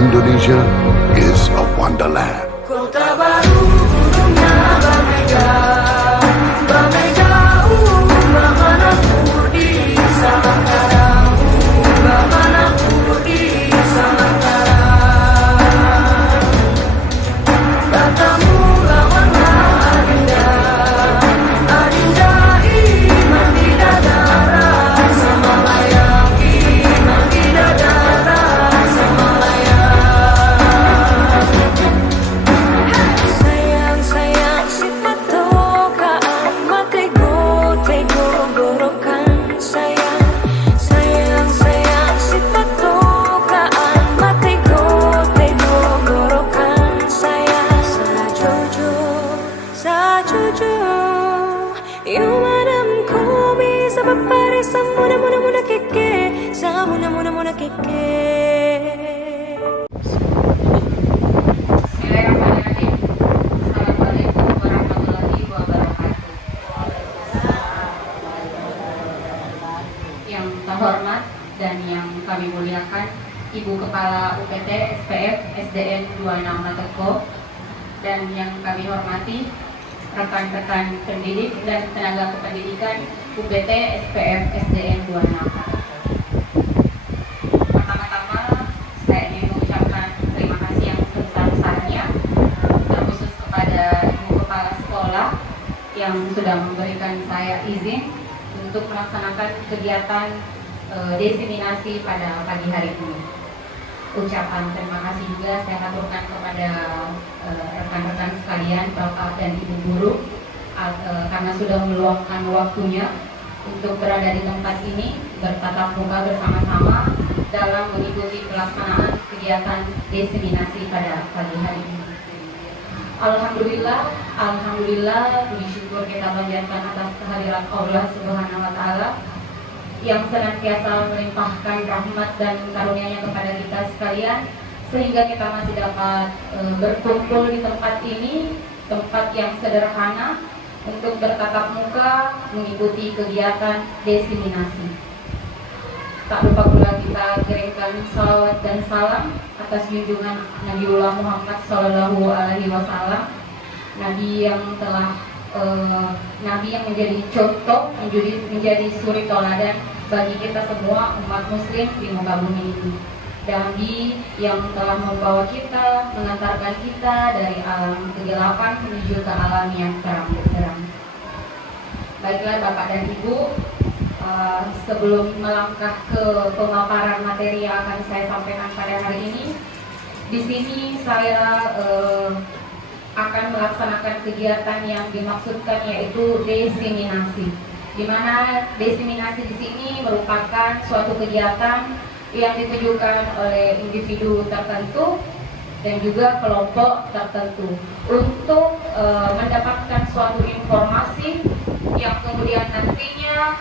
Indonesia is a wonderland. Kota baru dunia berbeda, berbeda bagaimanapun di Samantara, bagaimanapun di Samantara. Katamu lawanlah adinda, adinda iman tidak ada sama layak, iman tidak ada sama layak. Sayang sayang si patokaan matego tego gorokan sayang sayang sayang si patokaan matego tego gorokan sayang sajojo you madam ko bisa papare sa muna muna muna keke sa muna muna muna keke. Bismillahirrahmanirrahim. Assalamualaikum warahmatullahi wabarakatuh. Yang terhormat dan yang kami muliakan Ibu Kepala UPT SPF SDN 26 Mateko, dan yang kami hormati rekan-rekan pendidik dan tenaga kependidikan UPT SPF SDN 26. Pertama-tama saya ingin mengucapkan terima kasih yang sebesar-besarnya terkhusus kepada Ibu Kepala Sekolah yang sudah memberikan saya izin untuk melaksanakan kegiatan diseminasi pada pagi hari ini. Ucapan terima kasih juga saya aturkan kepada rekan-rekan sekalian, Bapak dan Ibu guru karena sudah meluangkan waktunya untuk berada di tempat ini bertatap muka bersama-sama dalam mengikuti pelaksanaan kegiatan diseminasi pada pagi hari ini. Alhamdulillah, puji syukur kita panjatkan atas kehadiran Allah Subhanahu wa Ta'ala yang senantiasa melimpahkan rahmat dan karunia-Nya kepada kita sekalian, sehingga kita masih dapat berkumpul di tempat ini, tempat yang sederhana, untuk bertatap muka mengikuti kegiatan diseminasi. Tak lupa pula kita kirimkan salawat dan salam atas junjungan Nabiullah Muhammad Sallallahu Alaihi Wasallam, Nabi yang telah Nabi yang menjadi contoh, menjadi suri toladan bagi kita semua umat muslim di muka bumi ini. Nabi yang telah membawa kita, mengantarkan kita dari alam kegelapan menuju ke alam yang terang benderang. Baiklah Bapak dan Ibu, sebelum melangkah ke pemaparan materi yang akan saya sampaikan pada hari ini, di sini saya akan melaksanakan kegiatan yang dimaksudkan, yaitu diseminasi. Di mana diseminasi di sini merupakan suatu kegiatan yang ditujukan oleh individu tertentu dan juga kelompok tertentu untuk mendapatkan suatu informasi yang kemudian nantinya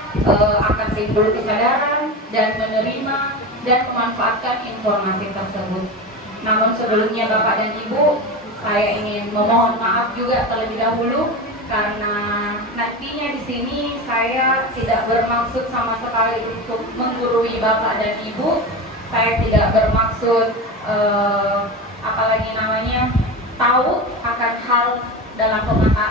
akan timbul kesadaran dan menerima dan memanfaatkan informasi tersebut. Namun sebelumnya Bapak dan Ibu, saya ingin memohon maaf juga terlebih dahulu karena nantinya di sini saya tidak bermaksud sama sekali untuk menggurui Bapak dan Ibu. Saya tidak bermaksud tahu akan hal dalam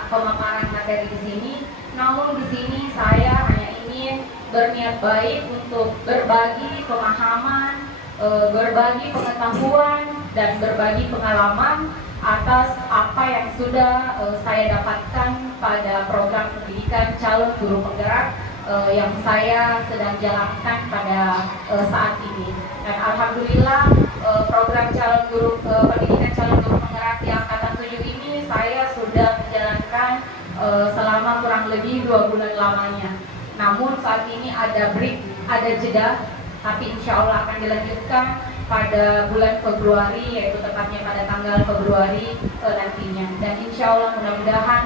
pemaparan materi di sini. Namun di sini saya hanya ingin berniat baik untuk berbagi pemahaman, berbagi pengetahuan dan berbagi pengalaman atas apa yang sudah saya dapatkan pada program pendidikan calon guru penggerak yang saya sedang jalankan pada saat ini. Dan alhamdulillah program pendidikan calon guru penggerak yang angkatan 7 ini saya sudah menjalankan selama kurang lebih 2 bulan lamanya. Namun saat ini ada break, ada jeda, tapi insya Allah akan dilanjutkan pada bulan Februari, yaitu tepatnya pada tanggal Februari nantinya. Dan insya Allah mudah-mudahan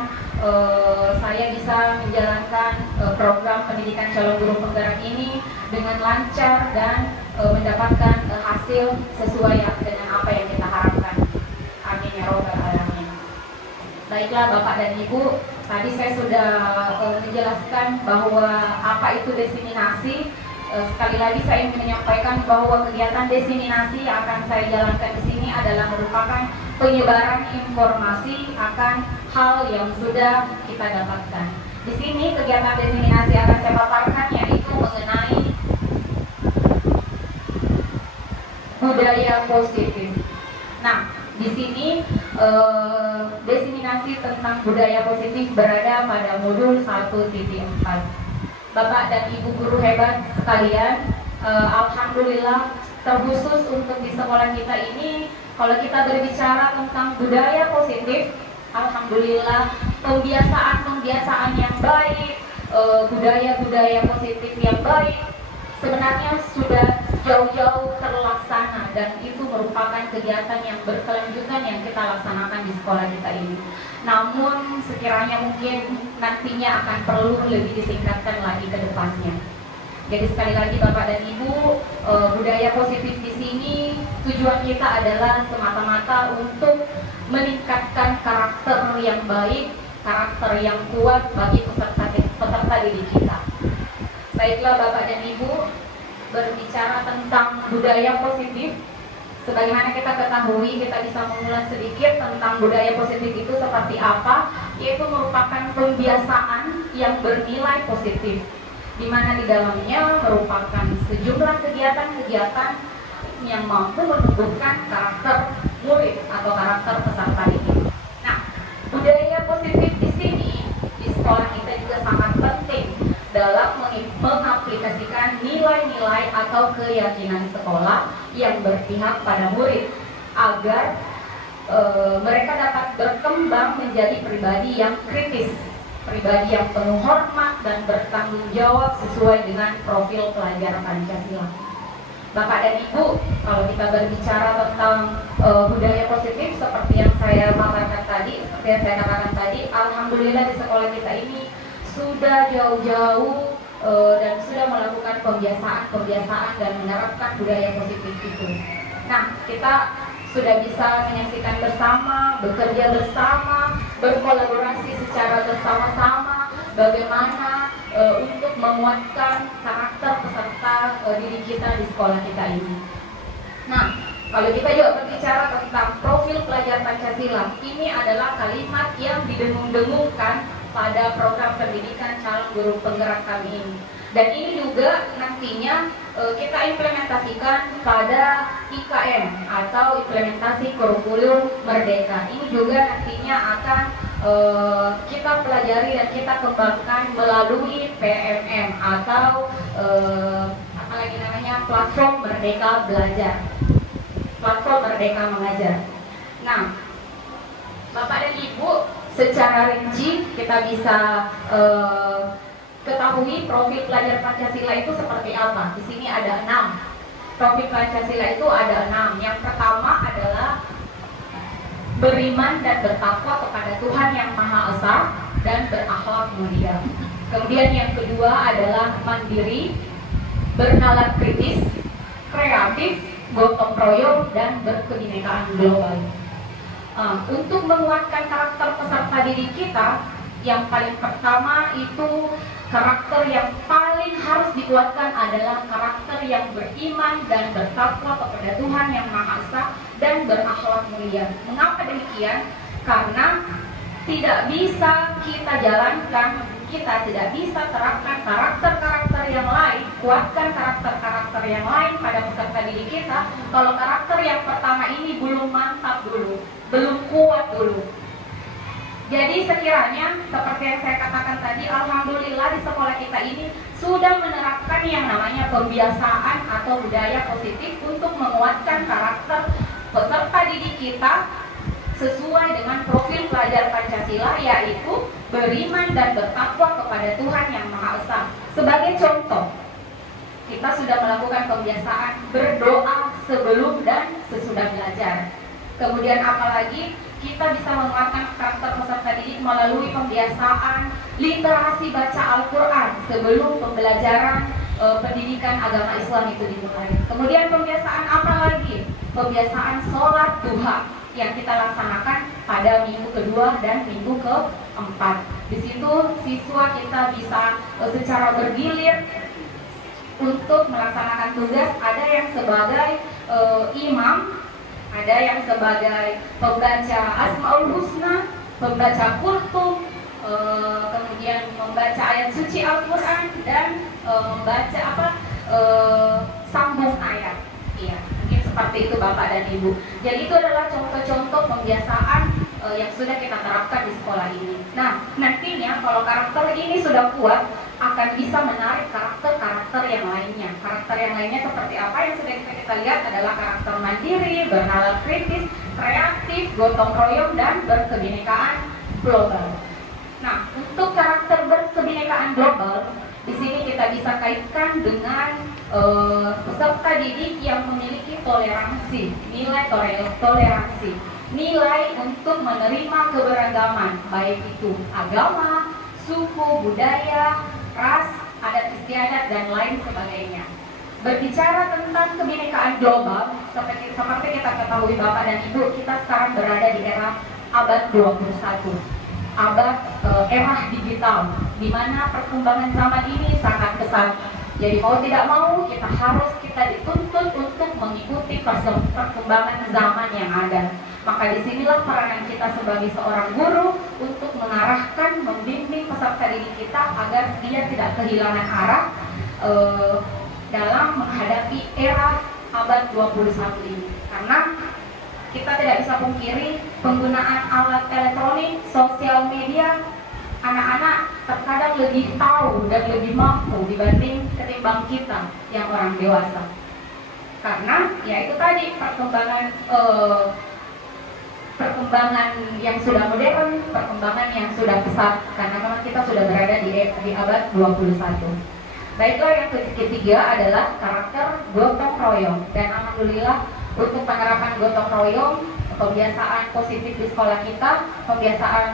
saya bisa menjalankan program pendidikan calon guru penggerak ini dengan lancar dan mendapatkan hasil sesuai dengan apa yang kita harapkan. Amin ya robbal alamin. Baiklah Bapak dan Ibu, tadi saya sudah menjelaskan bahwa apa itu diseminasi. Sekali lagi saya ingin menyampaikan bahwa kegiatan diseminasi yang akan saya jalankan di sini adalah merupakan penyebaran informasi akan hal yang sudah kita dapatkan. Di sini kegiatan diseminasi akan saya paparkan yaitu mengenai budaya positif. Nah, di sini diseminasi tentang budaya positif berada pada modul 1.4. Bapak dan Ibu guru hebat sekalian, alhamdulillah terkhusus untuk di sekolah kita ini, kalau kita berbicara tentang budaya positif, alhamdulillah pembiasaan yang baik, budaya-budaya positif yang baik sebenarnya sudah jauh-jauh terlaksana, dan itu merupakan kegiatan yang berkelanjutan yang kita laksanakan di sekolah kita ini. Namun sekiranya mungkin nantinya akan perlu lebih ditingkatkan lagi ke depannya. Jadi sekali lagi Bapak dan Ibu, budaya positif di sini tujuan kita adalah semata-mata untuk meningkatkan karakter yang baik, karakter yang kuat bagi peserta didik kita. Baiklah Bapak dan Ibu, berbicara tentang budaya positif, sebagaimana kita ketahui, kita bisa mengulas sedikit tentang budaya positif itu seperti apa, yaitu merupakan pembiasaan yang bernilai positif, di mana di dalamnya merupakan sejumlah kegiatan-kegiatan yang mampu menumbuhkan karakter murid atau karakter peserta didik. Nah, budaya positif di sini di sekolah kita juga sangat penting dalam mengaplikasikan nilai-nilai atau keyakinan sekolah yang berpihak pada murid agar mereka dapat berkembang menjadi pribadi yang kritis, pribadi yang penuh hormat dan bertanggung jawab sesuai dengan profil pelajar Pancasila. Bapak dan Ibu, kalau kita berbicara tentang budaya positif seperti yang saya paparkan tadi, seperti yang saya katakan tadi, alhamdulillah di sekolah kita ini sudah jauh-jauh dan sudah melakukan pembiasaan dan menerapkan budaya positif itu. Nah, kita sudah bisa menyaksikan bersama, bekerja bersama, berkolaborasi secara bersama-sama bagaimana untuk menguatkan karakter peserta didik kita di sekolah kita ini. Nah, kalau kita juga berbicara tentang profil pelajar Pancasila, ini adalah kalimat yang didengung-dengungkan pada program pendidikan calon guru penggerak kami ini. Dan ini juga nantinya kita implementasikan pada IKM atau implementasi kurikulum Merdeka. Ini juga nantinya akan kita pelajari dan kita kembangkan melalui PMM atau apalagi namanya platform Merdeka Belajar, platform Merdeka Mengajar. Nah, Bapak dan Ibu, secara rinci kita bisa ketahui profil pelajar Pancasila itu seperti apa. Di sini ada 6. Profil Pancasila itu ada 6. Yang pertama adalah beriman dan bertakwa kepada Tuhan yang Maha Esa dan berakhlak mulia. Kemudian yang kedua adalah mandiri, bernalar kritis, kreatif, gotong royong, dan berkebinekaan global. Untuk menguatkan karakter peserta didik kita, yang paling pertama itu karakter yang paling harus dikuatkan adalah karakter yang beriman dan bertakwa kepada Tuhan yang Maha Esa dan berakhlak mulia. Mengapa demikian? Karena tidak bisa kita jalankan, kita tidak bisa terapkan karakter-karakter yang lain, kuatkan karakter-karakter yang lain pada peserta didik kita kalau karakter yang pertama ini belum mantap dulu, belum kuat dulu. Jadi sekiranya seperti yang saya katakan tadi, alhamdulillah di sekolah kita ini sudah menerapkan yang namanya pembiasaan atau budaya positif untuk menguatkan karakter peserta didik kita sesuai dengan profil pelajar Pancasila, yaitu beriman dan bertakwa kepada Tuhan yang Maha Esa. Sebagai contoh, kita sudah melakukan pembiasaan berdoa sebelum dan sesudah belajar. Kemudian apalagi kita bisa menguatkan karakter peserta didik melalui pembiasaan literasi baca Al-Quran sebelum pembelajaran pendidikan agama Islam itu dimulai. Kemudian pembiasaan apa lagi? Pembiasaan sholat duha yang kita laksanakan pada minggu kedua dan minggu keempat. Di situ siswa kita bisa secara bergilir untuk melaksanakan tugas, ada yang sebagai imam, ada yang sebagai pembaca Asmaul Husna, pembaca kultum, kemudian membaca ayat suci Al-Quran, dan membaca sambung ayat. Iya, mungkin seperti itu Bapak dan Ibu. Jadi itu adalah contoh-contoh pembiasaan yang sudah kita terapkan di sekolah ini. Nah, nantinya kalau karakter ini sudah kuat, akan bisa menarik karakter-karakter yang lainnya. Karakter yang lainnya seperti apa yang sudah kita lihat adalah karakter mandiri, bernalar kritis, kreatif, gotong royong, dan berkebinekaan global. Nah, untuk karakter berkebinekaan global, di sini kita bisa kaitkan dengan peserta didik yang memiliki toleransi, nilai toleransi, nilai untuk menerima keberagaman, baik itu agama, suku, budaya, ras, adat istiadat, dan lain sebagainya. Berbicara tentang kebinekaan global, seperti kita ketahui Bapak dan Ibu, kita sekarang berada di era abad 21, abad era digital, di mana perkembangan zaman ini sangat pesat. Jadi mau tidak mau kita dituntut untuk mengikuti perkembangan zaman yang ada. Maka disinilah peranan kita sebagai seorang guru untuk mengarahkan, membimbing peserta didik kita agar dia tidak kehilangan arah dalam menghadapi era abad 21 ini. Karena kita tidak bisa pungkiri penggunaan alat elektronik, sosial media, anak-anak terkadang lebih tahu dan lebih mampu ketimbang kita yang orang dewasa. Karena ya itu tadi perkembangan yang sudah modern, perkembangan yang sudah pesat, karena memang kita sudah berada di abad 21. Baiklah, yang ketiga adalah karakter gotong royong. Dan alhamdulillah untuk penerapan gotong royong, kebiasaan positif di sekolah kita, kebiasaan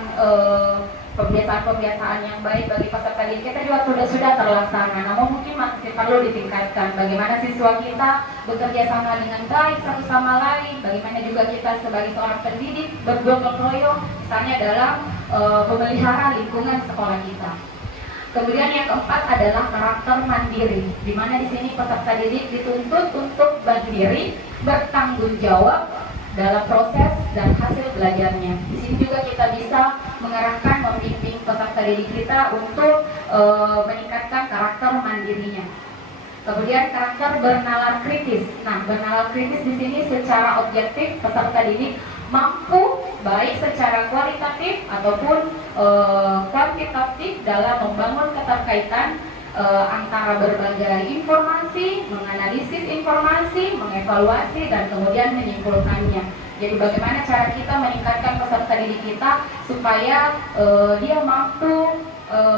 yang baik bagi peserta didik kita juga sudah terlaksana. Namun mungkin masih perlu ditingkatkan. Bagaimana siswa kita bekerja sama dengan baik satu sama lain, bagaimana juga kita sebagai seorang pendidik bergotong royong, misalnya dalam memelihara lingkungan sekolah kita. Kemudian yang keempat adalah karakter mandiri, di mana di sini peserta didik dituntut untuk mandiri, bertanggung jawab dalam proses dan hasil belajarnya. Di sini juga kita bisa mengarahkan, membimbing peserta didik kita untuk meningkatkan karakter mandirinya. Kemudian karakter bernalar kritis. Nah, bernalar kritis di sini secara objektif peserta didik mampu baik secara kualitatif ataupun kuantitatif dalam membangun keterkaitan antara berbagai informasi, menganalisis informasi, mengevaluasi, dan kemudian menyimpulkannya. Jadi bagaimana cara kita meningkatkan peserta didik kita supaya dia mampu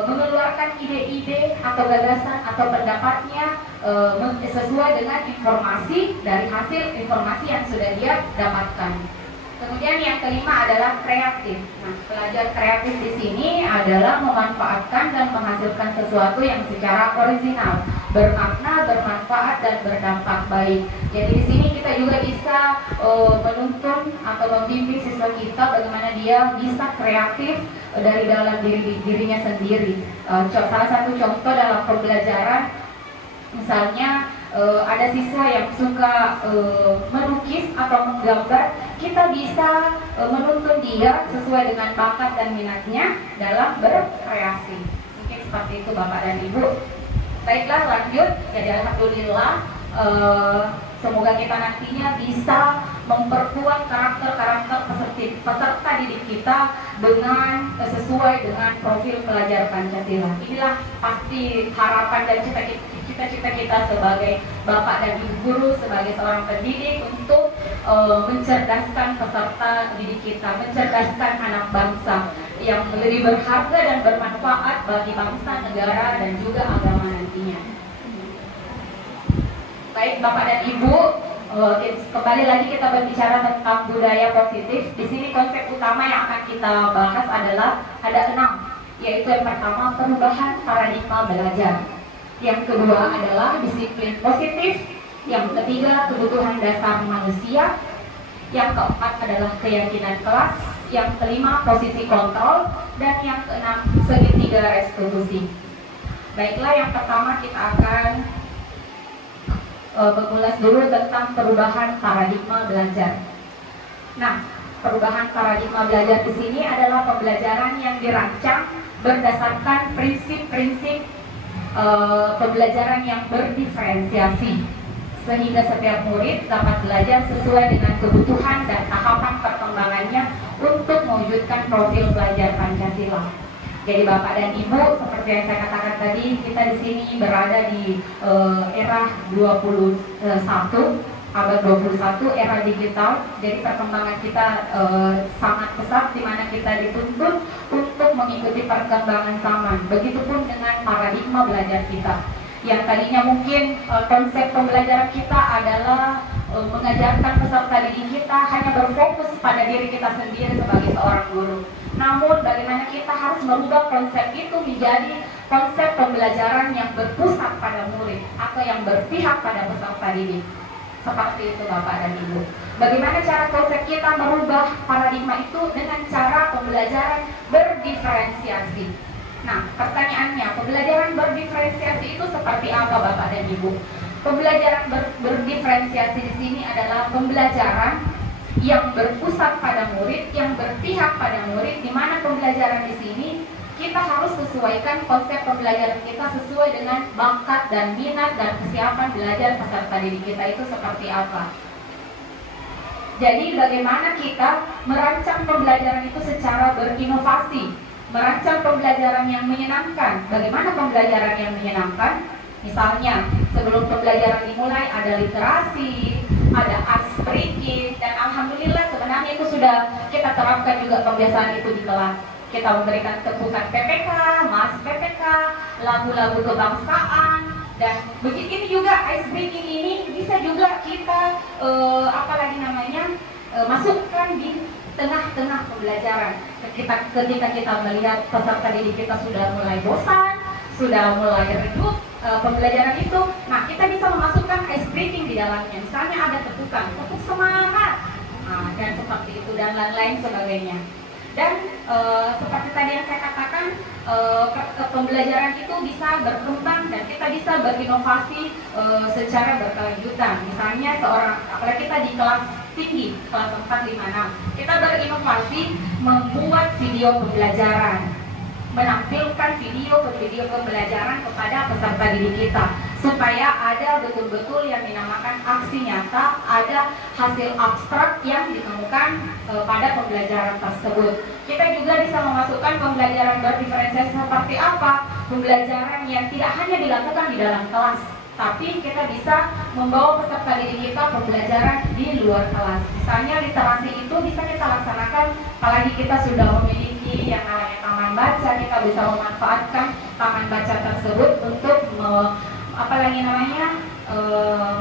mengeluarkan ide-ide atau gagasan atau pendapatnya sesuai dengan informasi dari hasil informasi yang sudah dia dapatkan. Kemudian yang kelima adalah kreatif. Nah, pelajar kreatif di sini adalah memanfaatkan dan menghasilkan sesuatu yang secara original, bermakna, bermanfaat, dan berdampak baik. Jadi di sini kita juga bisa menuntun atau membimbing siswa kita bagaimana dia bisa kreatif dari dalam dirinya sendiri. Salah satu contoh dalam pembelajaran, misalnya ada siswa yang suka melukis atau menggambar, kita bisa menuntun dia sesuai dengan bakat dan minatnya dalam berkreasi. Mungkin seperti itu Bapak dan Ibu. Baiklah, lanjut. Jadi alhamdulillah semoga kita nantinya bisa memperkuat karakter-karakter peserta didik kita dengan sesuai dengan profil pelajar Pancasila. Inilah pasti harapan dan cita-cita kita sebagai Bapak dan Ibu guru, sebagai seorang pendidik untuk mencerdaskan peserta didik kita, mencerdaskan anak bangsa yang lebih berharga dan bermanfaat bagi bangsa, negara, dan juga agama nantinya. Baik Bapak dan Ibu, kembali lagi kita berbicara tentang budaya positif. Di sini konsep utama yang akan kita bahas adalah ada 6, yaitu yang pertama perubahan paradigma belajar. Yang kedua adalah disiplin positif. Yang ketiga kebutuhan dasar manusia. Yang keempat adalah keyakinan kelas. Yang kelima posisi kontrol. Dan yang keenam segitiga restitusi. Baiklah, yang pertama kita akan mengulas dulu tentang perubahan paradigma belajar. Nah, perubahan paradigma belajar di sini adalah pembelajaran yang dirancang berdasarkan prinsip-prinsip pembelajaran yang berdiferensiasi, sehingga setiap murid dapat belajar sesuai dengan kebutuhan dan tahapan perkembangannya untuk mewujudkan profil belajar Pancasila. Jadi Bapak dan Ibu, seperti yang saya katakan tadi, kita di sini berada di era 21, abad 21, era digital. Jadi perkembangan kita sangat pesat, di mana kita dituntut untuk mengikuti perkembangan zaman. Begitupun dengan paradigma belajar kita. Yang tadinya mungkin konsep pembelajaran kita adalah mengajarkan peserta didik kita hanya berfokus pada diri kita sendiri sebagai seorang guru. Namun bagaimana kita harus merubah konsep itu menjadi konsep pembelajaran yang berpusat pada murid atau yang berpihak pada peserta didik. Seperti itu Bapak dan Ibu. Bagaimana cara konsep kita merubah paradigma itu dengan cara pembelajaran berdiferensiasi. Nah, pertanyaannya, pembelajaran berdiferensiasi itu seperti apa Bapak dan Ibu? Pembelajaran berdiferensiasi di sini adalah pembelajaran yang berpusat pada murid, yang berpihak pada murid, di mana pembelajaran di sini kita harus sesuaikan konsep pembelajaran kita sesuai dengan bakat dan minat dan kesiapan belajar peserta didik kita itu seperti apa. Jadi bagaimana kita merancang pembelajaran itu secara berinovasi, merancang pembelajaran yang menyenangkan. Bagaimana pembelajaran yang menyenangkan? Misalnya, sebelum pembelajaran dimulai ada literasi, ada art speaking, dan alhamdulillah sebenarnya itu sudah kita terapkan juga pembiasaan itu di kelas. Kita memberikan tepukan PPK, mas PPK, lagu-lagu kebangsaan, dan begitu ini juga ice breaking ini bisa juga kita masukkan di tengah-tengah pembelajaran. Ketika kita melihat peserta didik kita sudah mulai bosan, sudah mulai redup pembelajaran itu, nah kita bisa memasukkan ice breaking di dalamnya. Misalnya ada tepukan, tepuk semangat, dan seperti itu dan lain-lain sebagainya. Dan seperti tadi yang saya katakan, pembelajaran itu bisa berkembang dan kita bisa berinovasi secara berkelanjutan. Misalnya apalagi kita di kelas tinggi, kelas 4, 5, 6, kita berinovasi membuat video pembelajaran, menampilkan video pembelajaran kepada peserta didik kita, supaya ada betul-betul yang dinamakan aksi nyata, ada hasil abstrak yang ditemukan pada pembelajaran tersebut. Kita juga bisa memasukkan pembelajaran berdiferensiasi seperti apa? Pembelajaran yang tidak hanya dilakukan di dalam kelas, tapi kita bisa membawa peserta didik kita pembelajaran di luar kelas. Misalnya literasi itu bisa kita laksanakan, apalagi kita sudah memiliki yang namanya taman baca, kita bisa memanfaatkan taman baca tersebut untuk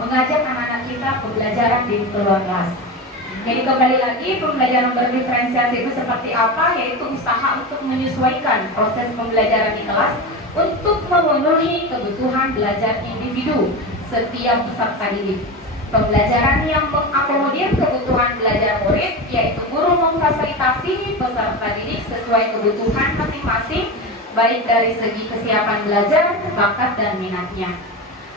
mengajak anak-anak kita pembelajaran di luar kelas. Jadi kembali lagi, pembelajaran berdiferensiasi itu seperti apa? Yaitu usaha untuk menyesuaikan proses pembelajaran di kelas untuk memenuhi kebutuhan belajar individu setiap peserta didik. Pembelajaran yang mengakomodir kebutuhan belajar murid, yaitu guru memfasilitasi peserta didik sesuai kebutuhan masing-masing, baik dari segi kesiapan belajar, bakat, dan minatnya.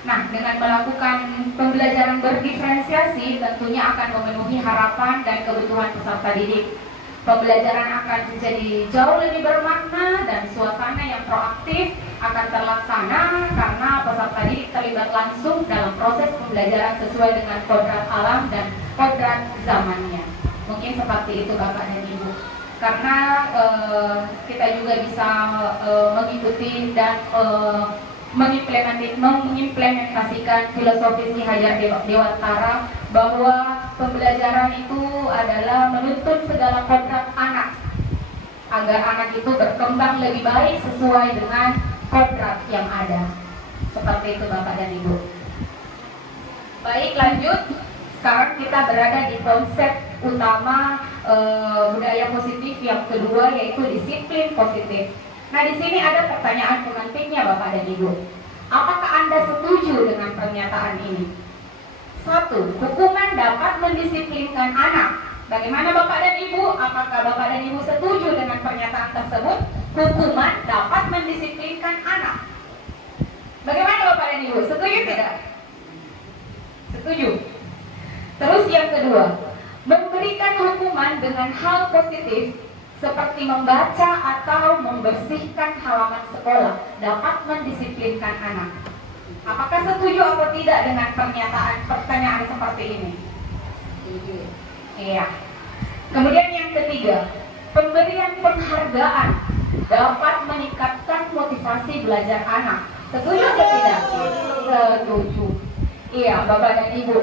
Nah, dengan melakukan pembelajaran berdiferensiasi tentunya akan memenuhi harapan dan kebutuhan peserta didik. Pembelajaran akan menjadi jauh lebih bermakna dan suasana yang proaktif akan terlaksana karena peserta didik terlibat langsung dalam proses pembelajaran sesuai dengan kodrat alam dan kodrat zamannya. Mungkin seperti itu Bapak dan Ibu. Karena kita juga bisa mengikuti dan mengimplementasikan filosofi Ki Hajar Dewantara bahwa pembelajaran itu adalah menuntut segala kodrat anak agar anak itu berkembang lebih baik sesuai dengan kodrat yang ada. Seperti itu Bapak dan Ibu. Baik, lanjut. Sekarang kita berada di konsep utama budaya positif yang kedua, yaitu disiplin positif. Nah, di sini ada pertanyaan pemantiknya Bapak dan Ibu. Apakah Anda setuju dengan pernyataan ini? 1. Hukuman dapat mendisiplinkan anak. Bagaimana Bapak dan Ibu? Apakah Bapak dan Ibu setuju dengan pernyataan tersebut? Hukuman dapat mendisiplinkan anak. Bagaimana Bapak dan Ibu? Setuju tidak? Setuju? Terus yang kedua, memberikan hukuman dengan hal positif seperti membaca atau membersihkan halaman sekolah dapat mendisiplinkan anak. Apakah setuju atau tidak dengan pertanyaan seperti ini? Setuju. Iya. Kemudian yang ketiga, pemberian penghargaan dapat meningkatkan motivasi belajar anak. Setuju atau tidak? Setuju. Iya, Bapak dan Ibu.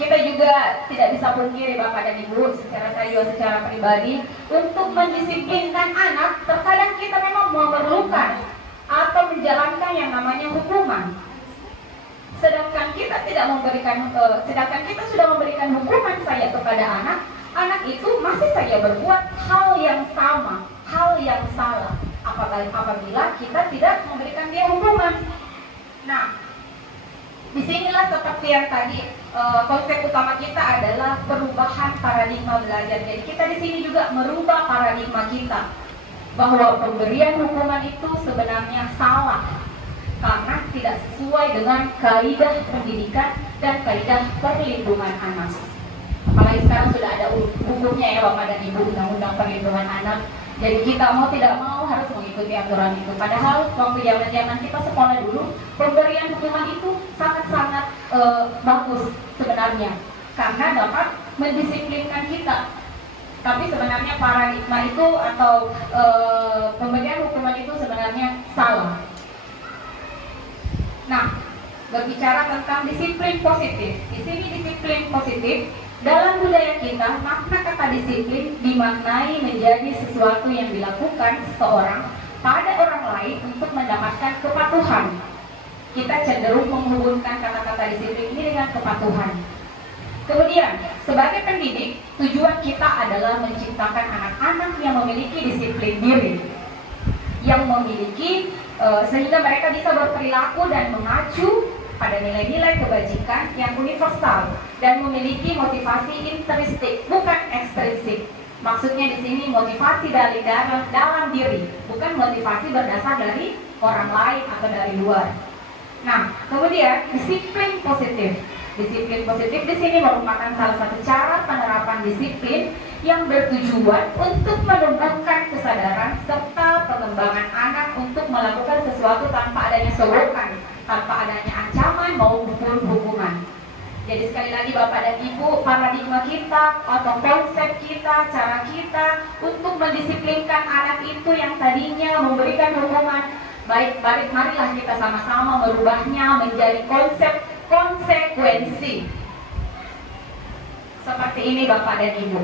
Kita juga tidak bisa pungkiri Bapak dan Ibu, saya juga secara pribadi, untuk mendisiplinkan anak, terkadang kita memang memerlukan atau menjalankan yang namanya hukuman. Sedangkan kita sudah memberikan hukuman saja kepada anak, anak itu masih saja berbuat hal yang sama, hal yang salah. Apabila kita tidak memberikan dia hukuman. Nah, disinilah seperti yang tadi konsep utama kita adalah perubahan paradigma belajar. Jadi kita di sini juga merubah paradigma kita bahwa pemberian hukuman itu sebenarnya salah karena tidak sesuai dengan kaidah pendidikan dan kaidah perlindungan anak. Apalagi sekarang sudah ada hukumnya ya Bapak dan Ibu, Undang-Undang Perlindungan Anak. Jadi kita mau tidak mau harus mengikuti aturan itu. Padahal waktu zaman kita sekolah dulu, pemberian hukuman itu sangat-sangat bagus sebenarnya, karena dapat mendisiplinkan kita. Tapi sebenarnya paradigma itu atau pemberian hukuman itu sebenarnya salah. Nah, berbicara tentang disiplin positif. Di sini disiplin positif dalam budaya kita, makna kata disiplin dimaknai menjadi sesuatu yang dilakukan seseorang pada orang lain untuk mendapatkan kepatuhan. Kita cenderung menghubungkan kata-kata disiplin ini dengan kepatuhan. Kemudian, sebagai pendidik, tujuan kita adalah menciptakan anak-anak yang memiliki disiplin diri, yang memiliki sehingga mereka bisa berperilaku dan mengacu pada nilai-nilai kebajikan yang universal dan memiliki motivasi intrinsik, bukan ekstrinsik. Maksudnya di sini motivasi dari dalam diri, bukan motivasi berdasar dari orang lain atau dari luar. Nah, kemudian disiplin positif. Disiplin positif di sini merupakan salah satu cara penerapan disiplin yang bertujuan untuk menumbuhkan kesadaran serta pengembangan anak untuk melakukan sesuatu tanpa adanya sorotan, tanpa adanya ancaman maupun hukuman. Jadi sekali lagi Bapak dan Ibu, paradigma kita atau konsep kita, cara kita untuk mendisiplinkan anak itu yang tadinya memberikan hukuman, marilah kita sama-sama merubahnya menjadi konsep konsekuensi. Seperti ini Bapak dan Ibu.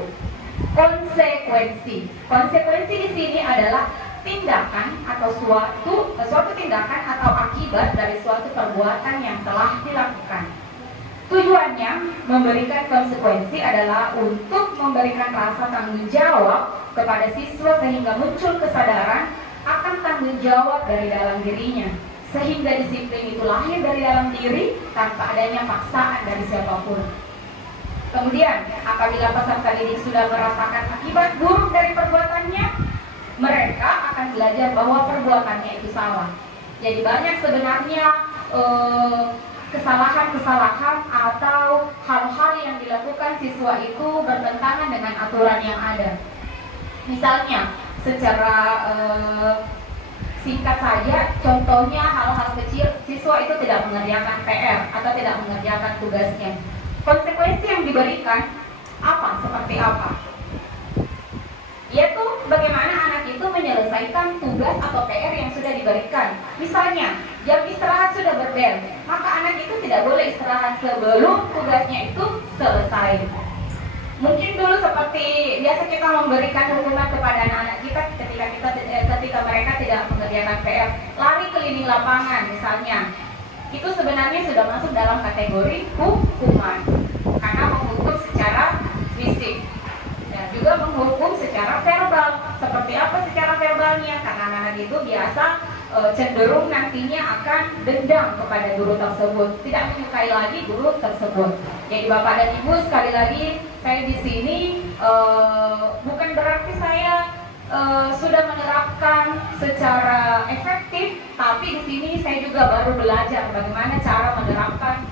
Konsekuensi. Konsekuensi di sini adalah tindakan atau suatu tindakan atau akibat dari suatu perbuatan yang telah dilakukan. Tujuannya memberikan konsekuensi adalah untuk memberikan rasa tanggung jawab kepada siswa sehingga muncul kesadaran akan tanggung jawab dari dalam dirinya, sehingga disiplin itu lahir dari dalam diri tanpa adanya paksaan dari siapapun. Kemudian, apabila peserta didik sudah merasakan akibat buruk dari perbuatannya, mereka akan belajar bahwa perbuatannya itu salah. Jadi banyak sebenarnya kesalahan-kesalahan atau hal-hal yang dilakukan siswa itu bertentangan dengan aturan yang ada. Misalnya, secara singkat saja, contohnya hal-hal kecil, siswa itu tidak mengerjakan PR atau tidak mengerjakan tugasnya. Konsekuensi yang diberikan seperti apa? Yaitu bagaimana anak itu menyelesaikan tugas atau PR yang sudah diberikan. Misalnya, jam istirahat sudah berbel, maka anak itu tidak boleh istirahat sebelum tugasnya itu selesai. Mungkin dulu seperti biasa kita memberikan hukuman kepada anak-anak kita ketika mereka tidak mengerjakan PR, lari keliling lapangan misalnya. Itu sebenarnya sudah masuk dalam kategori hukuman karena menghukum secara fisik dan juga menghukum secara verbal. Seperti apa secara verbalnya? Karena anak-anak itu biasa cenderung nantinya akan dendam kepada guru tersebut, tidak menyukai lagi guru tersebut. Jadi Bapak dan Ibu, sekali lagi saya di sini bukan berarti saya sudah menerapkan secara efektif, tapi di sini saya juga baru belajar bagaimana cara menerapkan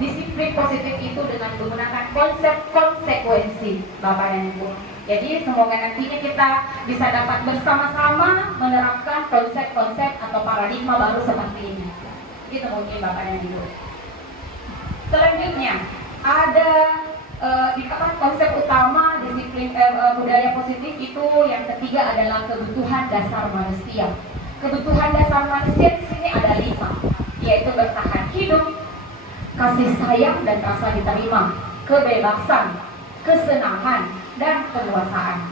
disiplin positif itu dengan menggunakan konsep konsekuensi, Bapak dan Ibu. Jadi semoga nantinya kita bisa dapat bersama-sama menerapkan konsep-konsep atau paradigma baru seperti ini. Itu mungkin Bapak dan Ibu. Selanjutnya ada di konsep utama disiplin budaya positif itu yang ketiga adalah kebutuhan dasar manusia. Kebutuhan dasar manusia di sini ada 5, yaitu bertahan hidup, kasih sayang dan rasa diterima, kebebasan, kesenangan, dan penguasaan.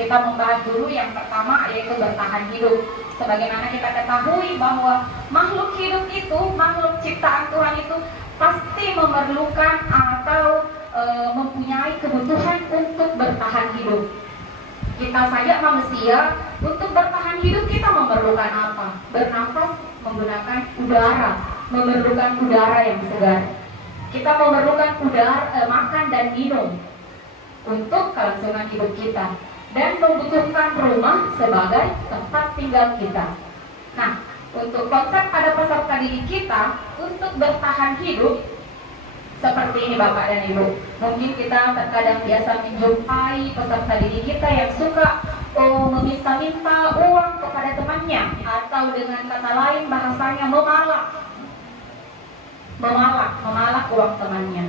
Kita membahas dulu yang pertama, yaitu bertahan hidup. Sebagaimana kita ketahui bahwa makhluk hidup itu, makhluk ciptaan Tuhan itu pasti memerlukan atau mempunyai kebutuhan untuk bertahan hidup. Kita saja manusia, untuk bertahan hidup kita memerlukan apa? Bernafas menggunakan udara, memerlukan udara yang segar. Kita memerlukan udara, makan dan minum untuk kelangsungan hidup kita, dan membutuhkan rumah sebagai tempat tinggal kita. Nah, untuk konsep pada peserta didik kita untuk bertahan hidup seperti ini Bapak dan Ibu. Mungkin kita terkadang biasa menjumpai peserta didik kita yang suka meminta-minta uang kepada temannya, atau dengan kata lain bahasanya memalak uang temannya.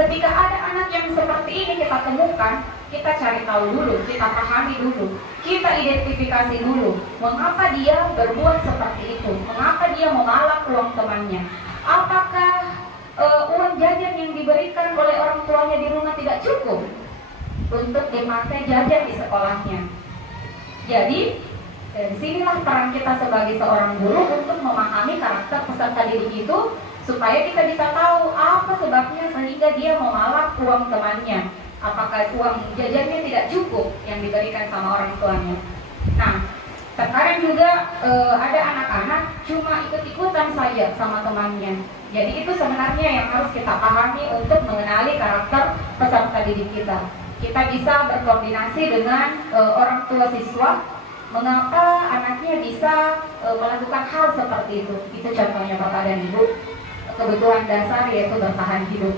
Ketika ada anak yang seperti ini kita temukan, kita cari tahu dulu, kita pahami dulu, kita identifikasi dulu mengapa dia berbuat seperti itu, mengapa dia memalak uang temannya. Apakah uang jajan yang diberikan oleh orang tuanya di rumah tidak cukup untuk dipakai jajan di sekolahnya? Jadi dari sinilah peran kita sebagai seorang guru untuk memahami karakter peserta didik itu, supaya kita bisa tahu apa sebabnya sehingga dia memalak uang temannya. Apakah uang jajannya tidak cukup yang diberikan sama orang tuanya. Nah, terkadang juga ada anak-anak cuma ikut-ikutan saja sama temannya. Jadi itu sebenarnya yang harus kita pahami untuk mengenali karakter peserta didik kita. Kita bisa berkoordinasi dengan orang tua siswa, mengapa anaknya bisa melakukan hal seperti itu. Itu contohnya Bapak dan Ibu. Kebutuhan dasar yaitu bertahan hidup.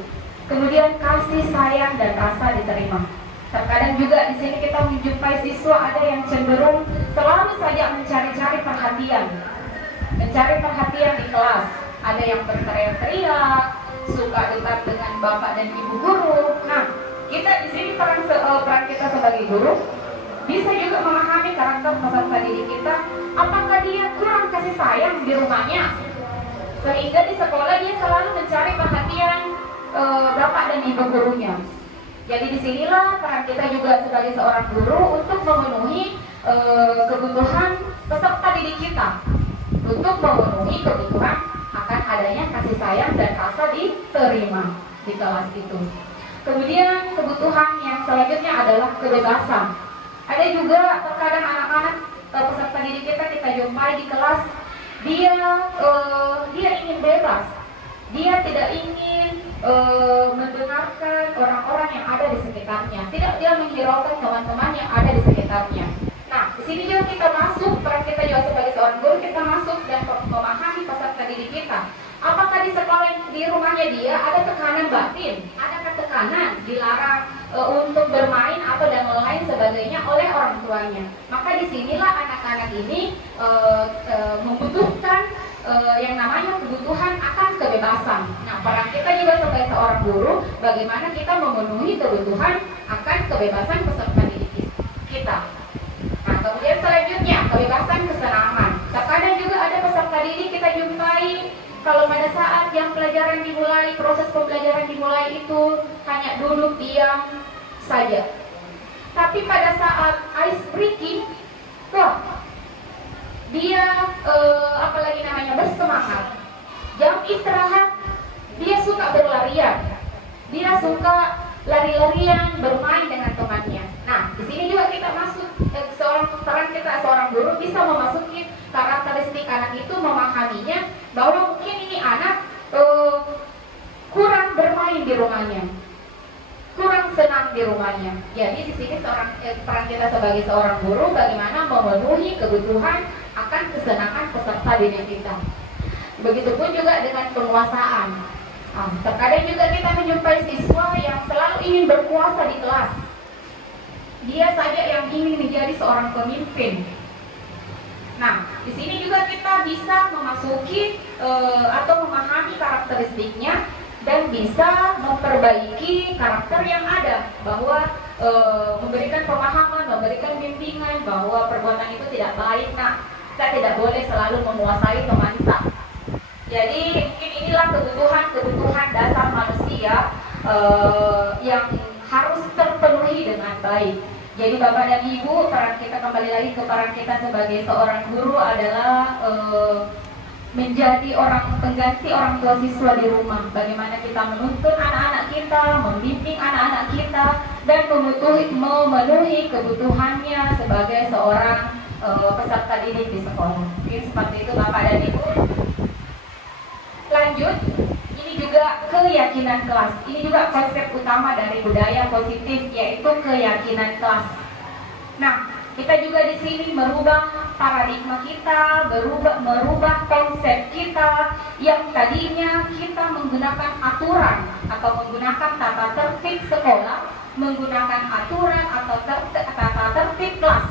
Kemudian kasih sayang dan rasa diterima. Terkadang juga di sini kita menjumpai siswa ada yang cenderung selalu saja mencari-cari perhatian di kelas. Ada yang berteriak-teriak, suka dekat dengan bapak dan ibu guru. Nah, kita di sini peran kita sebagai guru bisa juga memahami karakter peserta didik kita. Apakah dia kurang kasih sayang di rumahnya, sehingga di sekolah dia selalu mencari perhatian bapak dan ibu gurunya. Jadi disinilah peran kita juga sebagai seorang guru untuk memenuhi kebutuhan peserta didik kita, untuk memenuhi kebutuhan akan adanya kasih sayang dan rasa diterima di kelas itu. Kemudian kebutuhan yang selanjutnya adalah kebebasan. Ada juga terkadang anak-anak peserta didik kita jumpai di kelas, dia ingin bebas, dia tidak ingin mendengarkan orang-orang yang ada di sekitarnya, tidak dia menghiraukan teman-teman yang ada di sekitarnya. Nah, di sini juga kita masuk, peran kita juga sebagai seorang guru, kita masuk dan memahami peserta didik kita. Apakah di sekolah, di rumahnya dia ada tekanan batin, ada tekanan dilarang untuk bermain atau dan lain sebagainya oleh orang tuanya. Maka disinilah anak-anak ini membutuhkan yang namanya kebutuhan akan kebebasan. Nah, peran kita juga sebagai seorang guru, bagaimana kita memenuhi kebutuhan akan kebebasan peserta didik kita. Nah, kemudian selanjutnya kebebasan kesenangan. Terkadang juga ada peserta didik kita jumpai, kalau pada saat yang pelajaran dimulai, proses pembelajaran dimulai itu hanya duduk diam saja. Tapi pada saat ice breaking, dia apalagi namanya bersemangat. Jam istirahat dia suka berlarian, dia suka lari-larian, bermain dengan temannya. Nah, di sini juga kita masuk peran kita seorang guru bisa memasuki karakteristik anak itu, memahaminya bahwa mungkin ini anak kurang bermain di rumahnya, kurang senang di rumahnya. Jadi di sini peran kita sebagai seorang guru bagaimana memenuhi kebutuhan akan kesenangan peserta didik kita. Begitupun juga dengan penguasaan. Terkadang juga kita menjumpai siswa yang selalu ingin berkuasa di kelas. Dia saja yang ingin menjadi seorang pemimpin. Nah, di sini juga kita bisa memasuki atau memahami karakteristiknya dan bisa memperbaiki karakter yang ada, bahwa memberikan pemahaman, memberikan bimbingan bahwa perbuatan itu tidak baik. Nah, kita tidak boleh selalu menguasai teman kita. Jadi mungkin inilah kebutuhan dasar manusia yang harus terpenuhi dengan baik. Jadi Bapak dan Ibu, peran kita, kembali lagi ke peran kita sebagai seorang guru adalah menjadi orang pengganti orang tua siswa di rumah. Bagaimana kita menuntun anak-anak kita, membimbing anak-anak kita, dan memenuhi kebutuhannya sebagai seorang peserta didik di sekolah. Mungkin seperti itu Bapak dan Ibu. Lanjut, ini juga keyakinan kelas. Ini juga konsep utama dari budaya positif, yaitu keyakinan kelas. Nah, kita juga di sini merubah paradigma kita, merubah konsep kita yang tadinya kita menggunakan aturan atau menggunakan tata tertib sekolah, menggunakan aturan atau tata tertib kelas.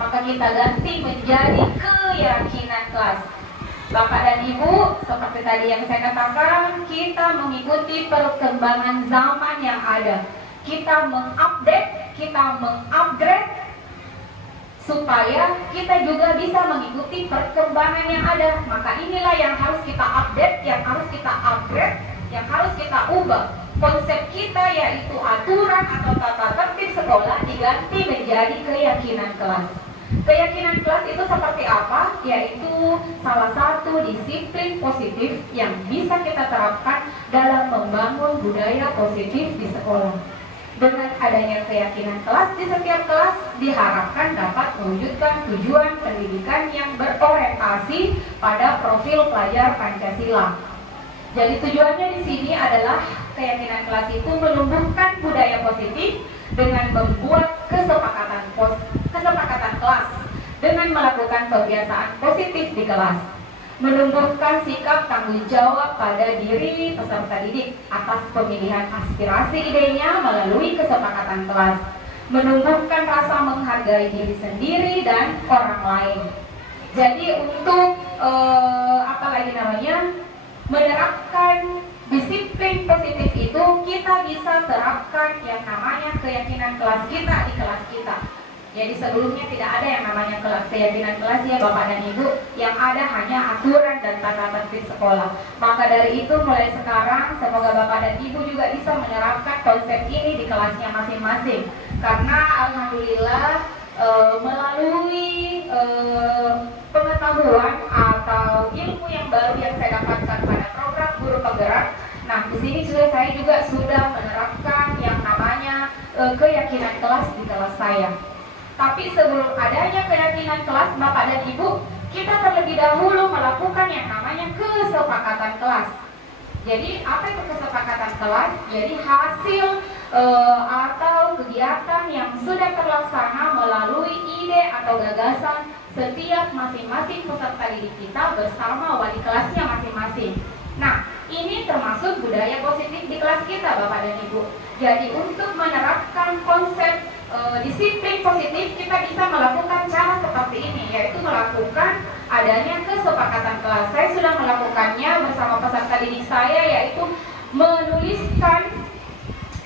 Maka kita ganti menjadi keyakinan kelas. Bapak dan Ibu, seperti tadi yang saya katakan, kita mengikuti perkembangan zaman yang ada. Kita mengupdate, kita mengupgrade, supaya kita juga bisa mengikuti perkembangan yang ada. Maka inilah yang harus kita update, yang harus kita upgrade, yang harus kita ubah. Konsep kita yaitu aturan atau tata tertib sekolah diganti menjadi keyakinan kelas. Keyakinan kelas itu seperti apa? Yaitu salah satu disiplin positif yang bisa kita terapkan dalam membangun budaya positif di sekolah. Dengan adanya keyakinan kelas di setiap kelas diharapkan dapat mewujudkan tujuan pendidikan yang berorientasi pada profil pelajar Pancasila. Jadi tujuannya di sini adalah keyakinan kelas itu menumbuhkan budaya positif dengan membuat kesepakatan kelas, dengan melakukan kebiasaan positif di kelas, menumbuhkan sikap tanggung jawab pada diri peserta didik atas pemilihan aspirasi idenya melalui kesepakatan kelas, menumbuhkan rasa menghargai diri sendiri dan orang lain. Jadi untuk menerapkan disiplin positif itu, kita bisa terapkan yang namanya keyakinan kelas kita di kelas kita. Jadi sebelumnya tidak ada yang namanya keyakinan kelas ya Bapak dan Ibu, yang ada hanya aturan dan tata tertib sekolah. Maka dari itu mulai sekarang semoga Bapak dan Ibu juga bisa menerapkan konsep ini di kelasnya masing-masing. Karena alhamdulillah melalui pengetahuan atau ilmu yang baru yang saya dapatkan pada program guru penggerak, nah di sini saya juga sudah menerapkan yang namanya keyakinan kelas di kelas saya. Tapi sebelum adanya keyakinan kelas Bapak dan Ibu, kita terlebih dahulu melakukan yang namanya kesepakatan kelas. Jadi apa itu kesepakatan kelas? Jadi hasil atau kegiatan yang sudah terlaksana melalui ide atau gagasan setiap masing-masing peserta didik kita bersama wali kelasnya masing-masing. Nah, ini termasuk budaya positif di kelas kita Bapak dan Ibu. Jadi untuk menerapkan konsep disiplin positif, kita bisa melakukan cara seperti ini, yaitu melakukan adanya kesepakatan kelas. Saya sudah melakukannya bersama peserta didik saya, yaitu menuliskan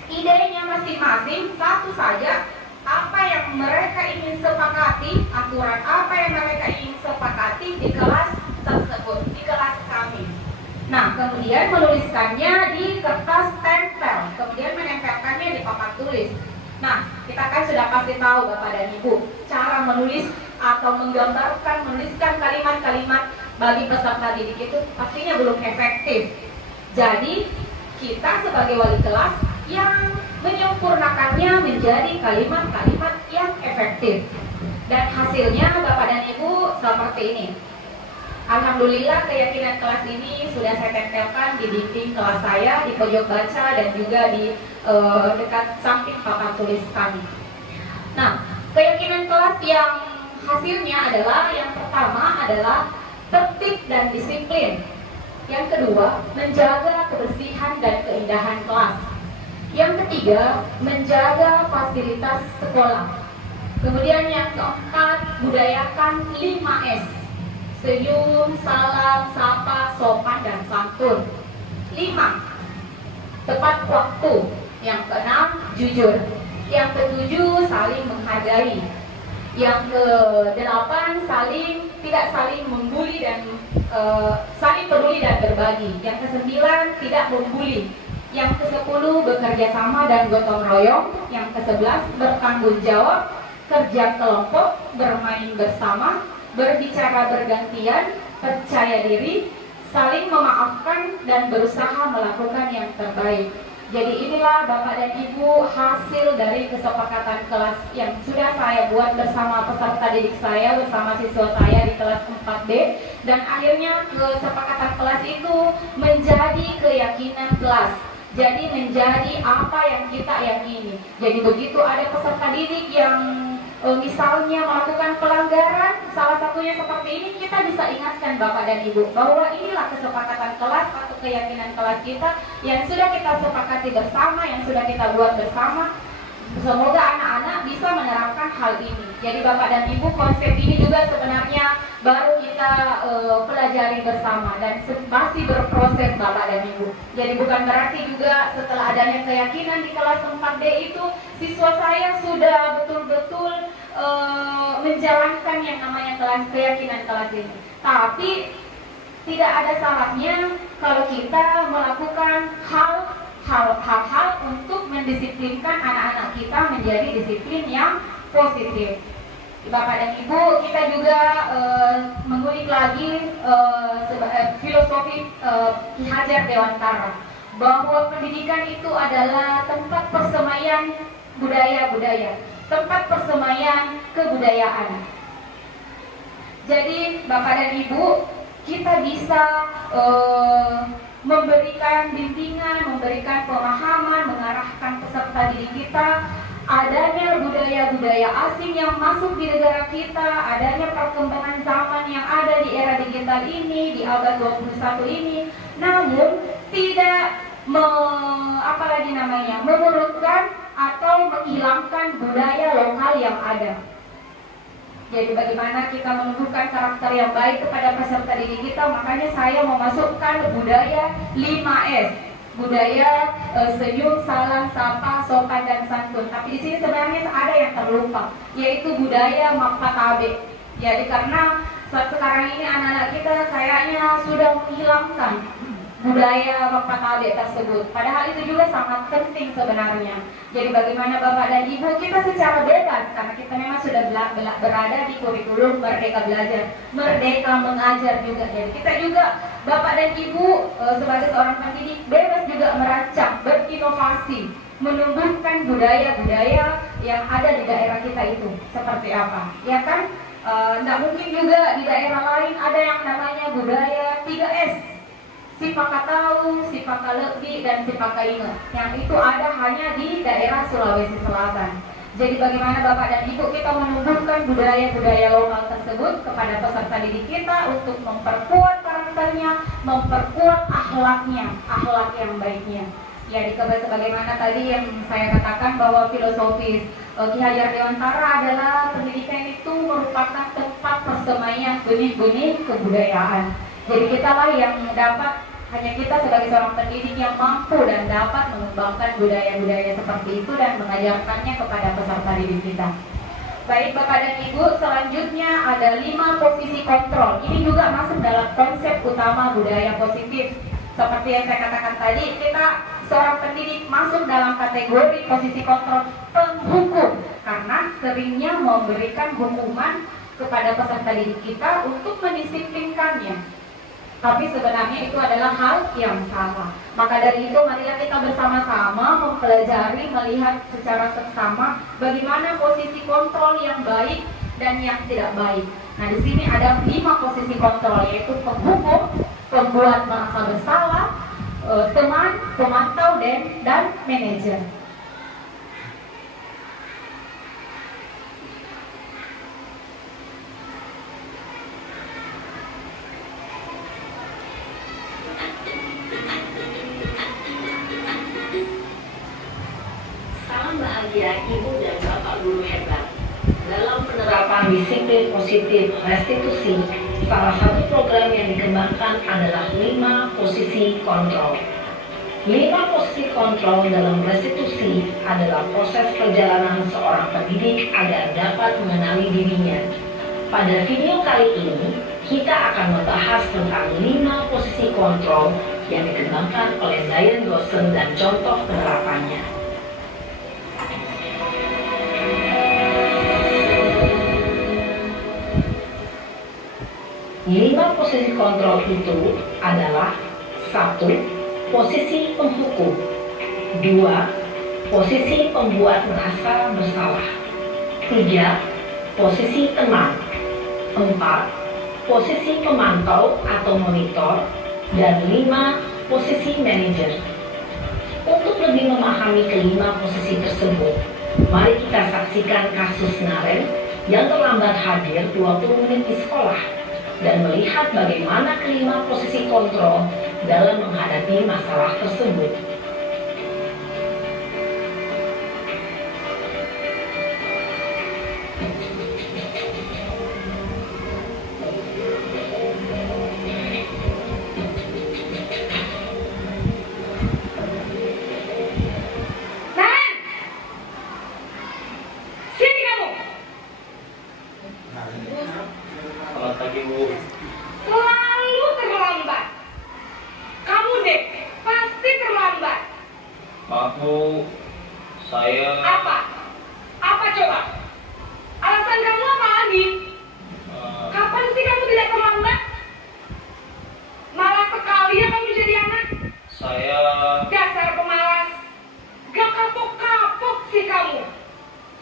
idenya masing-masing, satu saja apa yang mereka ingin sepakati, aturan apa yang mereka ingin sepakati di kelas tersebut, di kelas kami. Nah, kemudian menuliskannya di kertas tempel, kemudian menempelkannya di papan tulis. Nah, kita kan sudah pasti tahu Bapak dan Ibu, cara menulis atau menggambarkan, menuliskan kalimat-kalimat bagi peserta didik itu pastinya belum efektif. Jadi, kita sebagai wali kelas yang menyempurnakannya menjadi kalimat-kalimat yang efektif. Dan hasilnya Bapak dan Ibu seperti ini. Alhamdulillah keyakinan kelas ini sudah saya tempelkan di dinding kelas saya, di pojok baca dan juga di dekat samping papan tulis kami. Nah, keyakinan kelas yang hasilnya adalah yang pertama adalah tertib dan disiplin. Yang kedua, menjaga kebersihan dan keindahan kelas. Yang ketiga, menjaga fasilitas sekolah. Kemudian yang keempat, budayakan 5S. Senyum, salam, sapa, sopan, dan santun. 5. Tepat waktu. Yang keenam, jujur. Yang ketujuh, saling menghargai. Yang kedelapan, tidak saling membuli dan saling peduli dan berbagi. Yang kesembilan, tidak membuli. Yang ke-10, bekerja sama dan gotong royong. Yang ke-11, bertanggung jawab, kerja kelompok, bermain bersama, berbicara bergantian, percaya diri, saling memaafkan, dan berusaha melakukan yang terbaik. Jadi inilah Bapak dan Ibu hasil dari kesepakatan kelas yang sudah saya buat bersama peserta didik saya, bersama siswa saya di kelas 4B. Dan akhirnya kesepakatan kelas itu menjadi keyakinan kelas. Jadi menjadi apa yang kita yakini. Jadi begitu ada peserta didik yang misalnya melakukan pelanggaran, salah satunya seperti ini, kita bisa ingatkan Bapak dan Ibu bahwa inilah kesepakatan kelas atau keyakinan kelas kita yang sudah kita sepakati bersama, yang sudah kita buat bersama. Semoga anak-anak bisa menerapkan hal ini. Jadi Bapak dan Ibu, konsep ini juga sebenarnya baru kita pelajari bersama dan masih berproses Bapak dan Ibu. Jadi bukan berarti juga setelah adanya keyakinan di kelas 4D itu siswa saya sudah betul-betul menjalankan yang namanya keyakinan kelas ini. Tapi tidak ada salahnya kalau kita melakukan hal-hal untuk mendisiplinkan anak-anak kita menjadi disiplin yang positif. Bapak dan Ibu, kita juga mengulik lagi filosofi Ki Hajar Dewantara bahwa pendidikan itu adalah tempat persemaian budaya-budaya, tempat persemaian kebudayaan. Jadi Bapak dan Ibu, kita bisa memberikan bimbingan, memberikan pemahaman, mengarahkan peserta didik kita. Adanya budaya-budaya asing yang masuk di negara kita, adanya perkembangan zaman yang ada di era digital ini, di abad 21 ini, namun tidak memurutkan atau menghilangkan budaya lokal yang ada. Jadi bagaimana kita menumbuhkan karakter yang baik kepada peserta didik kita, makanya saya memasukkan budaya 5S. Budaya senyum, salam, sapa, sopan, dan santun. Tapi di sini sebenarnya ada yang terlupa, yaitu budaya Mapatabe. Jadi karena saat sekarang ini anak-anak kita kayaknya sudah menghilangkan budaya Mapatabe tersebut. Padahal itu juga sangat penting sebenarnya. Jadi bagaimana Bapak dan Ibu kita secara bebas, karena kita memang sudah berada di kurikulum Merdeka Belajar, Merdeka Mengajar juga. Jadi kita juga Bapak dan Ibu sebagai seorang pendidik bebas juga merancang, berinovasi, menumbuhkan budaya-budaya yang ada di daerah kita itu seperti apa, ya kan? Nggak mungkin juga di daerah lain ada yang namanya budaya 3S. Sipaka tahu, sipaka lebih, dan sipaka ingat. Yang itu ada hanya di daerah Sulawesi Selatan. Jadi bagaimana Bapak dan Ibu kita menumbuhkan budaya-budaya lokal tersebut kepada peserta didik kita untuk memperkuat karakternya, memperkuat akhlaknya, akhlak yang baiknya. Ya, sebagaimana tadi yang saya katakan bahwa filosofis Ki Hajar Dewantara adalah pendidikan itu merupakan tempat persemaian benih-benih kebudayaan. Jadi kitalah yang dapat, hanya kita sebagai seorang pendidik yang mampu dan dapat mengembangkan budaya-budaya seperti itu dan mengajarkannya kepada peserta didik kita. Baik Bapak dan Ibu, selanjutnya ada 5 posisi kontrol. Ini juga masuk dalam konsep utama budaya positif. Seperti yang saya katakan tadi, kita seorang pendidik masuk dalam kategori posisi kontrol penghukum, karena seringnya memberikan hukuman kepada peserta didik kita untuk mendisiplinkannya. Tapi sebenarnya itu adalah hal yang salah. Maka dari itu marilah kita bersama-sama mempelajari, melihat secara seksama bagaimana posisi kontrol yang baik dan yang tidak baik. Nah, di sini ada 5 posisi kontrol, yaitu penghukum, pembuat merasa bersalah, teman, pemantau, dan manajer. Ya, Ibu dan Bapak guru hebat. Dalam penerapan disiplin positif restitusi, salah satu program yang dikembangkan adalah 5 posisi kontrol. 5 posisi kontrol dalam restitusi adalah proses perjalanan seorang pendidik agar dapat mengenali dirinya. Pada video kali ini, kita akan membahas tentang 5 posisi kontrol yang dikembangkan oleh Diane Dawson dan contoh penerapannya. 5 posisi kontrol itu adalah 1. Posisi penghukum. 2. Posisi pembuat merasa bersalah. 3. Posisi teman. 4. Posisi pemantau atau monitor. Dan 5. Posisi manajer. Untuk lebih memahami kelima posisi tersebut, mari kita saksikan kasus Naren yang terlambat hadir 20 menit di sekolah dan melihat bagaimana kelima posisi kontrol dalam menghadapi masalah tersebut. Selamat pagi, Bu. Selalu terlambat. Kamu deh, pasti terlambat. Maaf, Bu. Saya Apa? Apa coba? Alasan kamu apa lagi? Kapan sih kamu tidak terlambat? Malas sekali ya kamu jadi anak. saya Dasar pemalas. Gak kapok-kapok sih kamu.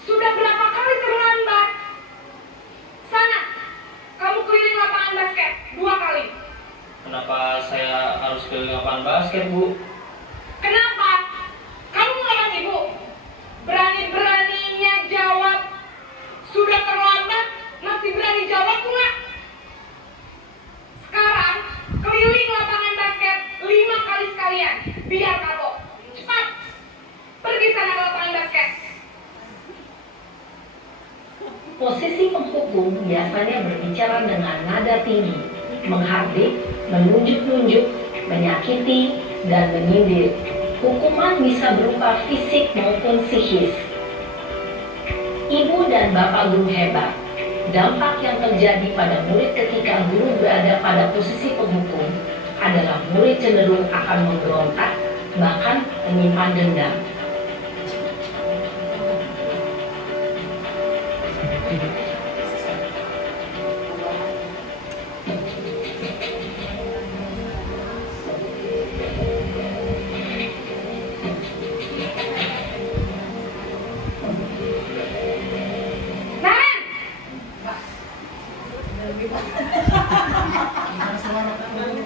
Sudah berapa kali terlambat? Sana, kamu keliling lapangan basket 2 kali. kenapa saya harus keliling lapangan basket, Bu? Kenapa? Kamu melawan ibu. Berani-beraninya jawab. Sudah terlambat, masih berani jawab enggak? Sekarang, keliling lapangan basket 5 kali sekalian. Biar kapok. Cepat. Pergi sana ke lapangan basket. Posisi penghukum biasanya berbicara dengan nada tinggi, menghardik, menunjuk-nunjuk, menyakiti, dan menyindir. Hukuman bisa berupa fisik maupun psikis. Ibu dan Bapak guru hebat. Dampak yang terjadi pada murid ketika guru berada pada posisi penghukum adalah murid cenderung akan memberontak, bahkan menyimpan dendam. Naren!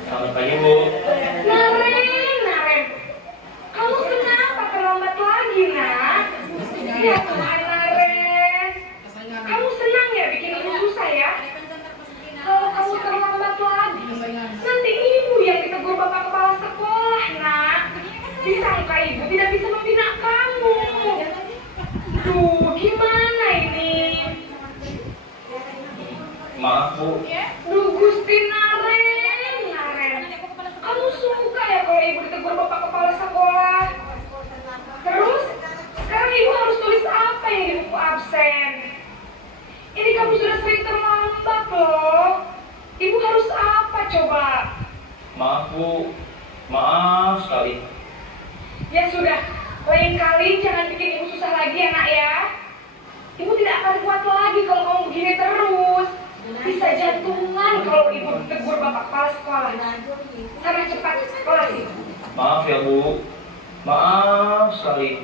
Selamat pagi, Bu. Naren! Kamu kenapa terlambat lagi, nak? Ya Tuhan, Naren. Kamu senang ya bikin ibu susah ya? Kalau kamu terlambat lagi, nanti ibu yang ditegur bapak kepala sekolah, nak. Disangka ibu tidak bisa membina kamu. Duh, gimana ini? Maaf, Bu. Duh, Gusti Naren. Kamu suka ya kalau ibu ditegur bapak kepala sekolah? Terus, sekarang ibu harus tulis apa yang di buku absen? Ini kamu sudah sering terlambat loh. Ibu harus apa coba? Maaf, Bu. Maaf sekali. Ya sudah, lain kali jangan bikin ibu susah lagi ya nak ya. Ibu tidak akan kuat lagi kalau kamu begini terus. Bisa jantungan kalau ibu ditegur bapak kepala sekolah. Sana cepat kelas ibu. Maaf ya, Bu. Maaf sekali.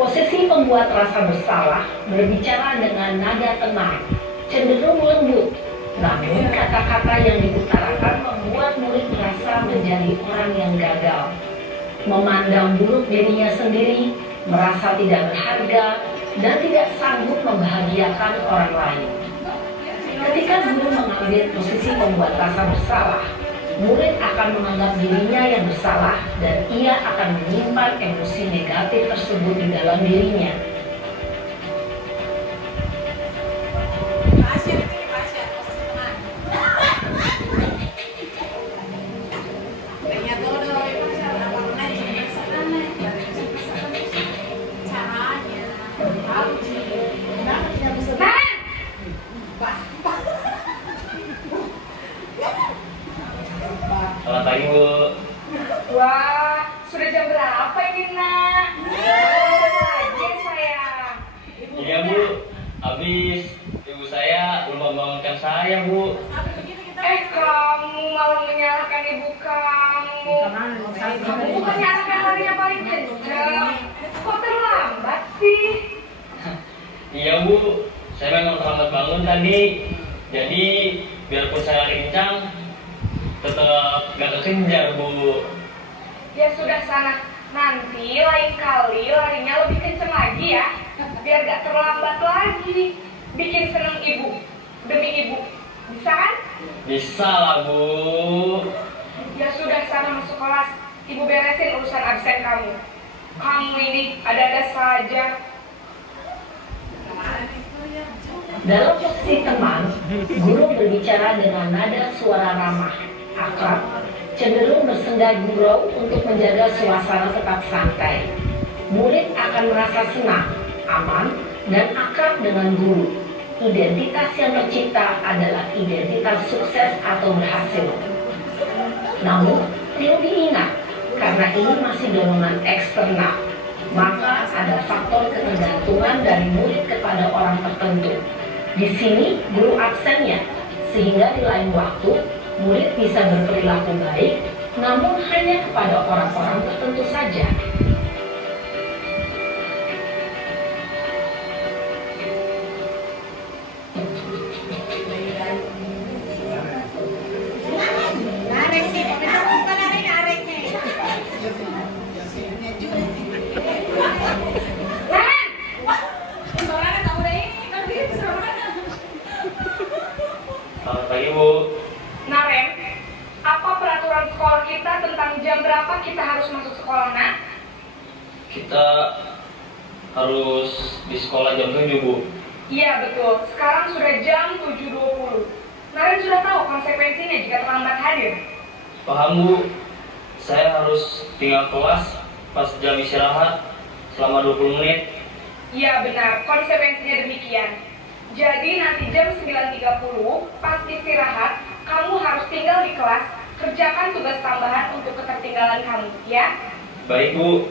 Posisi pembuat rasa bersalah berbicara dengan nada tenang, cenderung lembut. Namun kata-kata yang diutarakan membuat murid merasa menjadi orang yang gagal, memandang buruk dirinya sendiri, merasa tidak berharga, dan tidak sanggup membahagiakan orang lain. Ketika guru mengambil posisi pembuat rasa bersalah, murid akan menganggap dirinya yang bersalah dan ia akan menyimpan emosi negatif tersebut di dalam dirinya. Selamat pagi, Bu. Wah, sudah jam berapa ini, Nak? Lagi sayang. Iya, Bu. Habis ibu saya belum membangunkan saya, Bu. Kamu malah menyalahkan ibu kamu. Kamu bukannya anak yang larinya paling kencang. Kok terlambat sih? Iya, Bu. Saya memang terlambat bangun tadi. Jadi, biarpun saya lari kencang, tetap gak kekejar, Bu. Ya sudah sana. Nanti lain kali larinya lebih kencang lagi ya. Biar gak terlambat lagi. Bikin seneng ibu. Demi ibu. Bisa kan? Bisa lah, Bu. Ya sudah sana masuk kelas. Ibu beresin urusan absen kamu. Kamu ini ada-ada saja. Dalam posisi teman, guru berbicara dengan nada suara ramah, akrab, cenderung bersenda gurau untuk menjaga suasana tetap santai. Murid akan merasa senang, aman, dan akrab dengan guru. Identitas yang tercipta adalah identitas sukses atau berhasil. Namun, perlu diingat, karena ini masih dorongan eksternal, maka ada faktor ketergantungan dari murid kepada orang tertentu. Di sini, guru absennya, sehingga di lain waktu, murid bisa berperilaku baik, namun hanya kepada orang-orang tertentu saja. Selamat pagi, Bu. Naren, apa peraturan sekolah kita tentang jam berapa kita harus masuk sekolah, Nak? Kita harus di sekolah jam 7, Bu. Iya betul, sekarang sudah jam 7.20. Naren sudah tahu konsekuensinya jika terlambat hadir. Paham, Bu. Saya harus tinggal kelas pas jam istirahat selama 20 menit. Iya benar, konsekuensinya demikian. Jadi nanti jam 9.30 pas istirahat, kamu harus tinggal di kelas, kerjakan tugas tambahan untuk ketertinggalan kamu, ya? Baik, Bu.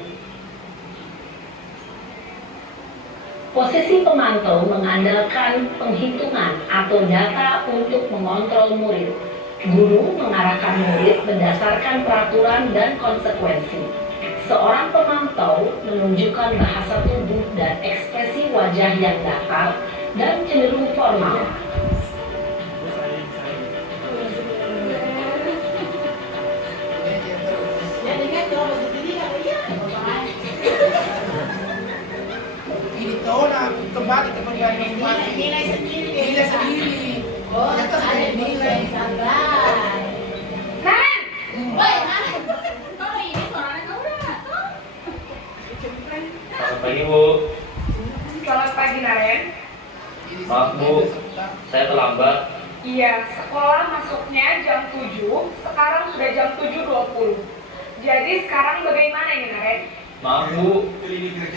Posisi pemantau mengandalkan penghitungan atau data untuk mengontrol murid. Guru mengarahkan murid berdasarkan peraturan dan konsekuensi. Seorang pemantau menunjukkan bahasa tubuh dan ekspresi wajah yang datar dan cenderung formal. Kembali ke penggantian nilai sendiri. Oh, ada nilai sabar. Naren! Kalau ini suaranya kamu udah nggak tahu. Selamat pagi, Bu. Selamat pagi, Naren. Maaf, Bu. Saya terlambat. Iya, sekolah masuknya jam 7, sekarang sudah jam 7.20. Jadi sekarang bagaimana ini, Naren? Maaf, Bu.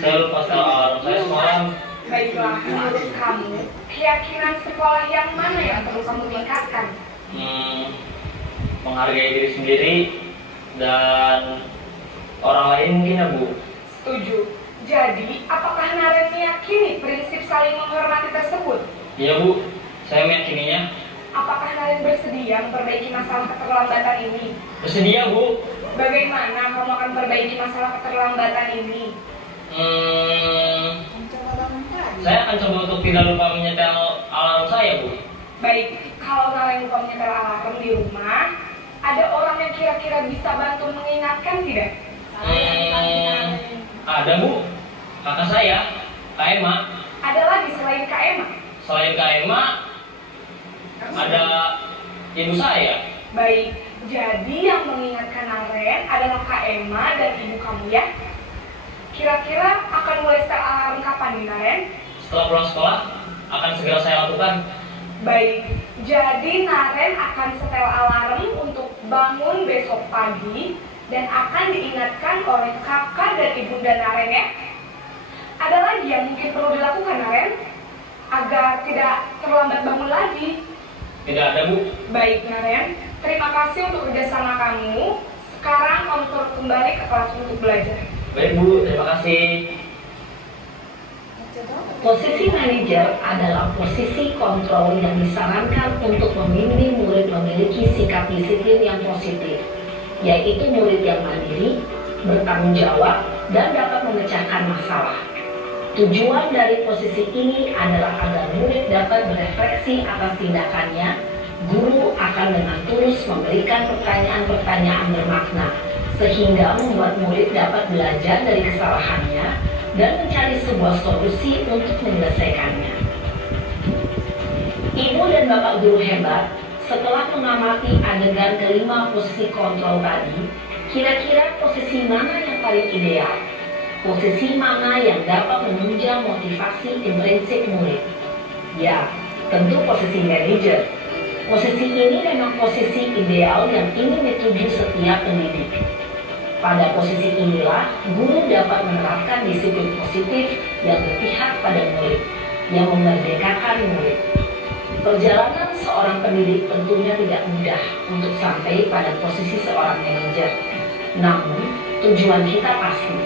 Saya lupa setel alarm saya semalam. Baiklah, menurut kamu, keyakinan sekolah yang mana yang perlu kamu tingkatkan? Menghargai diri sendiri dan orang lain mungkin, ya, Bu. Setuju. Jadi, apakah Naren meyakini prinsip saling menghormati tersebut? Iya, Bu. Saya meyakininya. Apakah Naren bersedia memperbaiki masalah keterlambatan ini? Bersedia, Bu. Bagaimana kamu akan memperbaiki masalah keterlambatan ini? Saya akan coba untuk tidak lupa menyetel alarm saya, Bu. Baik, kalau Naren lupa menyetel alarm di rumah, ada orang yang kira-kira bisa bantu mengingatkan tidak? Ada, Bu. Kakak saya, Kak Emma. Ada lagi selain Kak Emma? Selain Kak Emma, ada ibu saya. Baik, Jadi yang mengingatkan Naren adalah Kak Emma dan ibu kamu ya. Kira-kira akan mulai setel alarm kapan nih Naren? Setelah pulang sekolah, akan segera saya lakukan. Baik, jadi Naren akan setel alarm untuk bangun besok pagi dan akan diingatkan oleh kakak dan ibunda Naren ya. Ada lagi yang mungkin perlu dilakukan Naren agar tidak terlambat bangun lagi? Tidak ada, Bu. Baik Naren, terima kasih untuk kerjasama kamu. Sekarang kamu turun kembali ke kelas untuk belajar. Baik, Bu. Terima kasih. Posisi manajer adalah posisi kontrol yang disarankan untuk membimbing murid memiliki sikap disiplin yang positif, yaitu murid yang mandiri, bertanggung jawab, dan dapat memecahkan masalah. Tujuan dari posisi ini adalah agar murid dapat berefleksi atas tindakannya. Guru akan dengan tulus memberikan pertanyaan-pertanyaan bermakna, sehingga membuat murid dapat belajar dari kesalahannya dan mencari sebuah solusi untuk menyelesaikannya. Ibu dan Bapak guru hebat, setelah mengamati adegan kelima posisi kontrol tadi, kira-kira posisi mana yang paling ideal? Posisi mana yang dapat menunjang motivasi intrinsik murid? Ya, tentu posisi manajer. Posisi ini memang posisi ideal yang ingin dituju setiap pendidik. Pada posisi inilah, guru dapat menerapkan disiplin positif yang berpihak pada murid, yang memerdekakan murid. Perjalanan seorang pendidik tentunya tidak mudah untuk sampai pada posisi seorang manajer. Namun, tujuan kita pasti,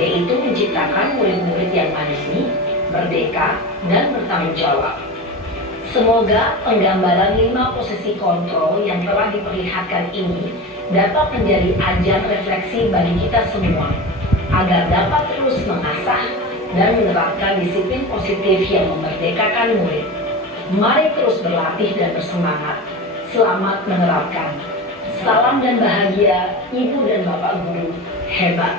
yaitu menciptakan murid-murid yang mandiri, merdeka, dan bertanggung jawab. Semoga penggambaran 5 posisi kontrol yang telah diperlihatkan ini dapat menjadi ajang refleksi bagi kita semua, agar dapat terus mengasah dan menerapkan disiplin positif yang memerdekakan murid. Mari terus berlatih dan bersemangat. Selamat menerapkan. Salam dan bahagia, Ibu dan Bapak Guru hebat.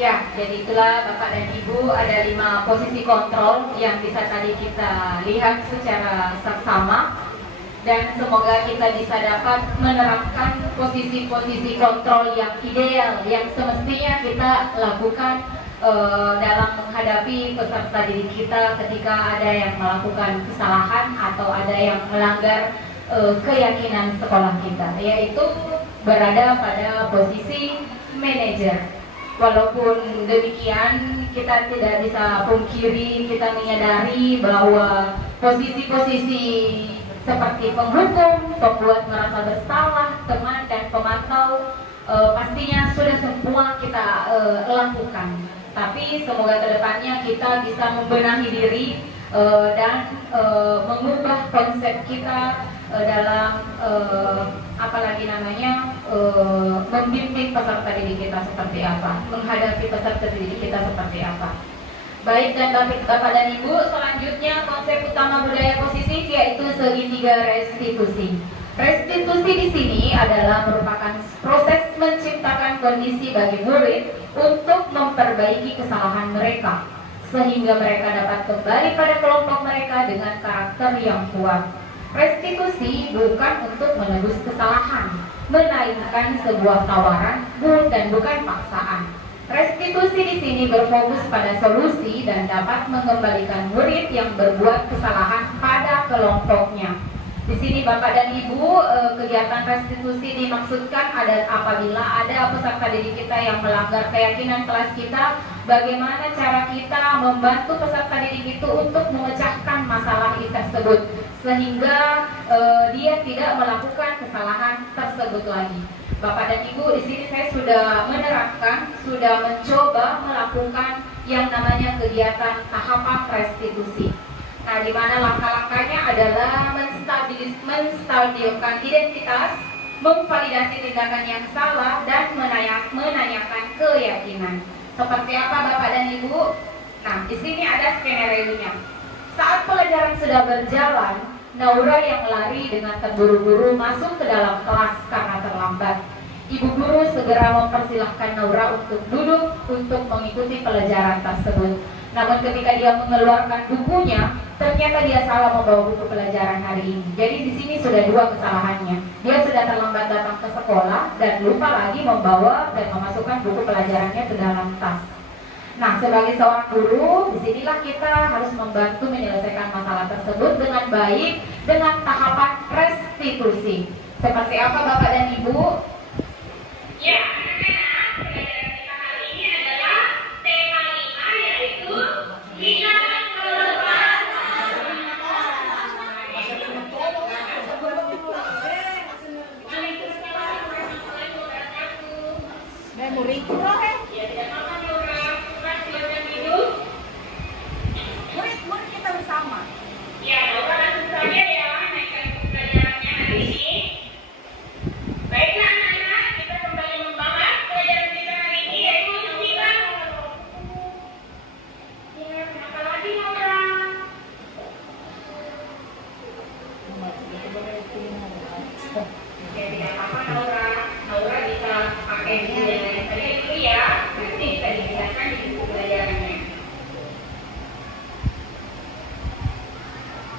Ya, jadi itulah Bapak dan Ibu, ada 5 posisi kontrol yang bisa tadi kita lihat secara saksama, dan semoga kita bisa dapat menerapkan posisi-posisi kontrol yang ideal yang semestinya kita lakukan dalam menghadapi peserta didik kita ketika ada yang melakukan kesalahan atau ada yang melanggar keyakinan sekolah kita, yaitu berada pada posisi manajer. Walaupun demikian, kita tidak bisa pungkiri, kita menyadari bahwa posisi-posisi seperti penghukum, pembuat merasa bersalah, teman dan pemantau pastinya sudah semua kita lakukan. Tapi semoga kedepannya kita bisa membenahi diri dan mengubah konsep kita dalam membimbing peserta didik kita seperti apa, menghadapi peserta didik kita seperti apa. Baik, dan Bapak dan Ibu, selanjutnya konsep utama budaya positif yaitu segitiga restitusi. Restitusi di sini adalah merupakan proses menciptakan kondisi bagi murid untuk memperbaiki kesalahan mereka, sehingga mereka dapat kembali pada kelompok mereka dengan karakter yang kuat. Restitusi bukan untuk menebus kesalahan, melainkan sebuah tawaran dan bukan paksaan. Restitusi di sini berfokus pada solusi dan dapat mengembalikan murid yang berbuat kesalahan pada kelompoknya. Di sini Bapak dan Ibu, kegiatan restitusi dimaksudkan apabila ada peserta didik kita yang melanggar keyakinan kelas kita, bagaimana cara kita membantu peserta didik itu untuk memecahkan masalah tersebut, sehingga dia tidak melakukan kesalahan tersebut lagi. Bapak dan Ibu, di sini saya sudah menerapkan, sudah mencoba melakukan yang namanya kegiatan tahapan restitusi. Nah, di mana langkah-langkahnya adalah menstabilkan identitas, memvalidasi tindakan yang salah, dan menanyakan keyakinan. Seperti apa Bapak dan Ibu? Nah, di sini ada skenario-nya. Saat pelajaran sudah berjalan, Naura yang lari dengan terburu-buru masuk ke dalam kelas karena terlambat. Ibu guru segera mempersilahkan Naura untuk duduk untuk mengikuti pelajaran tersebut. Namun ketika dia mengeluarkan bukunya, ternyata dia salah membawa buku pelajaran hari ini. Jadi di sini sudah dua kesalahannya. Dia sudah terlambat datang ke sekolah dan lupa lagi membawa dan memasukkan buku pelajarannya ke dalam tas. Nah, sebagai seorang guru, disinilah kita harus membantu menyelesaikan masalah tersebut dengan baik, dengan tahapan restitusi. Seperti apa Bapak dan Ibu? Ya, pelajaran kita hari ini adalah tema 5, yaitu bidang keluarga. Memori. Ya, tidak apa-apa Naura. Silakan duduk. Murid kita bersama. Ya, Naura langsung saja ya naikkan buku pelajarannya hari ini. Baiklah anak-anak, kita kembali membahas pelajaran kita hari ini, yaitu istilah. Ya, kenapa lagi Naura? Ya, tidak apa-apa Naura. Naura bisa pakai buku yang lain saja dulu ya. Nanti bisa dijelaskan di buku pelajarannya.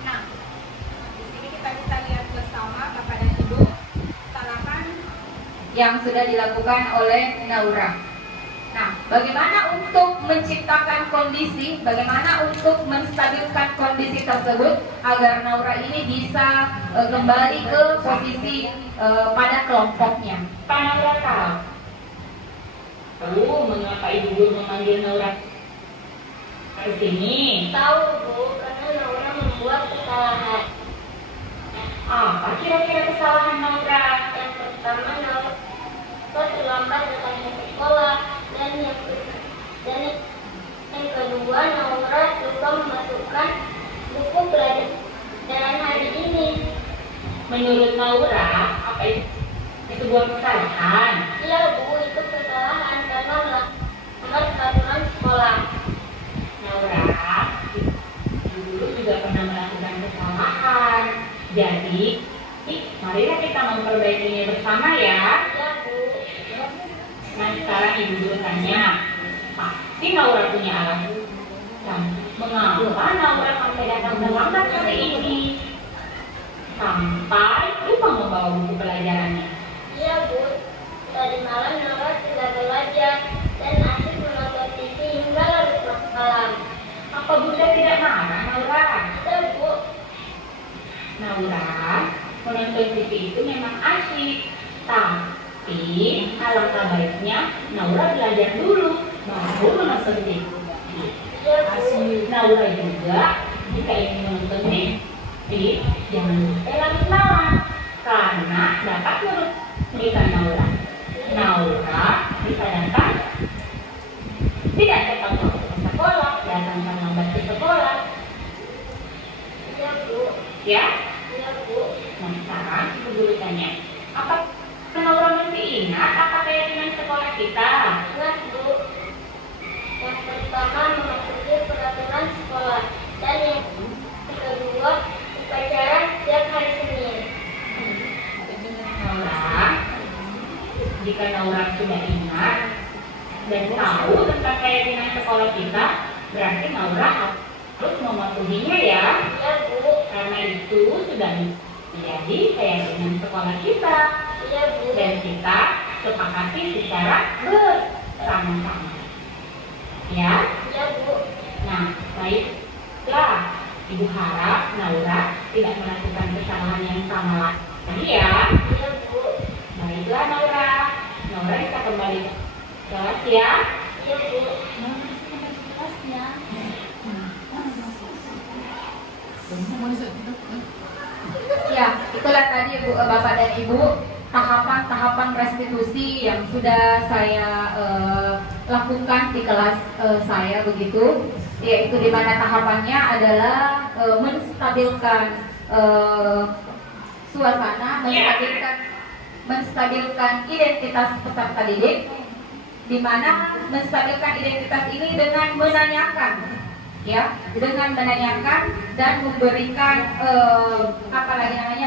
Nah, di sini kita bisa lihat bersama Bapak dan Ibu kesalahan Yang sudah dilakukan oleh Naura. Nah, bagaimana untuk menciptakan kondisi, bagaimana untuk menstabilkan kondisi tersebut agar Naura ini bisa kembali ke posisi pada kelompoknya. Pak Naura tahu mengapa Ibu Guru memanggil Naura ke sini? Tahu Bu, karena Naura membuat kesalahan. Apa kira-kira kesalahan Naura? Yang pertama Naura terlambat datang ke sekolah, dan yang kedua Naura lupa memasukkan buku pelajaran hari ini. Menurut Naura, apa itu sebuah kesalahan? Iya Bu, itu kesalahan karena melanggar peraturan sekolah. Naura, dulu juga pernah melakukan kesalahan. Jadi, marilah kita memperbaikinya bersama ya. Iya Bu. Nah, sekarang Ibu Guru tanya, pasti Naura punya alasan. Mengapa Naura sampai datang terlambat hari ini? Sampai lupa membawa buku pelajarannya. Iya Bu, tadi malam Naura tidak belajar dan asik menonton TV hingga larut malam. Apa Bunda tidak marah, Naura? Tidak Bu. Naura, menonton TV itu memang asik, tapi alangkah baiknya Naura belajar dulu, baru menonton TV. Iya Bu. Naura juga, jika ingin menonton TV, jangan sampai larut malam, karena dapat merugikan Naura. Naura bisa datang tidak tepat waktu ke sekolah, datang terlambat ke sekolah, Iya Bu. ya? Iya Bu. Nah, sekarang Ibu Guru tanya, apa Naura masih ingat apa keyakinan sekolah kita? Ingat Bu. Yang pertama mematuhi peraturan sekolah, dan yang kedua upacara setiap hari Senin. Naura, jika Naura sudah ingat dan tahu tentang keyakinan sekolah kita, berarti Naura harus mematuhinya ya. Iya Bu. Karena itu sudah menjadi keyakinan sekolah kita Iya Bu. dan kita sepakati secara bersama-sama. Ya. Iya Bu. Nah, baiklah. Ibu harap Naura tidak melakukan kesalahan yang sama lagi ya. Iya Bu. Baiklah Naura. Naura bisa kembali ke kelas ya. Iya Bu. Ya, itulah tadi Bapak dan Ibu tahapan-tahapan restitusi yang sudah saya lakukan di kelas saya begitu, yaitu di mana tahapannya adalah menstabilkan suasana, menstabilkan menstabilkan identitas peserta didik, di mana menstabilkan identitas ini dengan menanyakan, ya, dengan menanyakan dan memberikan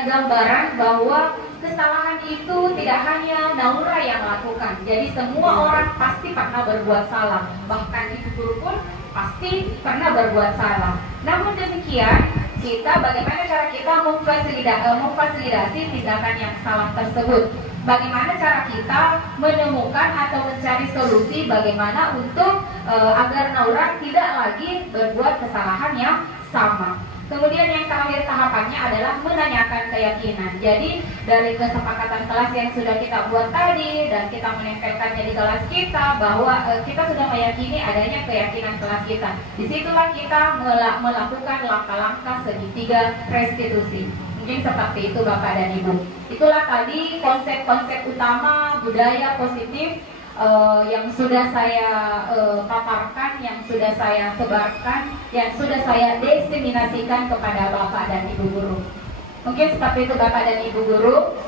gambaran bahwa kesalahan itu tidak hanya Naura yang lakukan. Jadi semua orang pasti pernah berbuat salah, bahkan ibu guru pun pasti pernah berbuat salah. Namun demikian, bagaimana cara kita memfasilitasi tindakan yang salah tersebut? Bagaimana cara kita menemukan atau mencari solusi bagaimana untuk agar Naura tidak lagi berbuat kesalahan yang sama? Kemudian yang terakhir tahapannya adalah menanyakan keyakinan. Jadi dari kesepakatan kelas yang sudah kita buat tadi dan kita menempelkannya di kelas kita bahwa kita sudah meyakini adanya keyakinan kelas kita. Disitulah kita melakukan langkah-langkah segitiga restitusi. Mungkin seperti itu Bapak dan Ibu. Itulah tadi konsep-konsep utama budaya positif yang sudah saya paparkan, yang sudah saya sebarkan, yang sudah saya diseminasikan kepada Bapak dan Ibu guru. Mungkin seperti itu Bapak dan Ibu guru.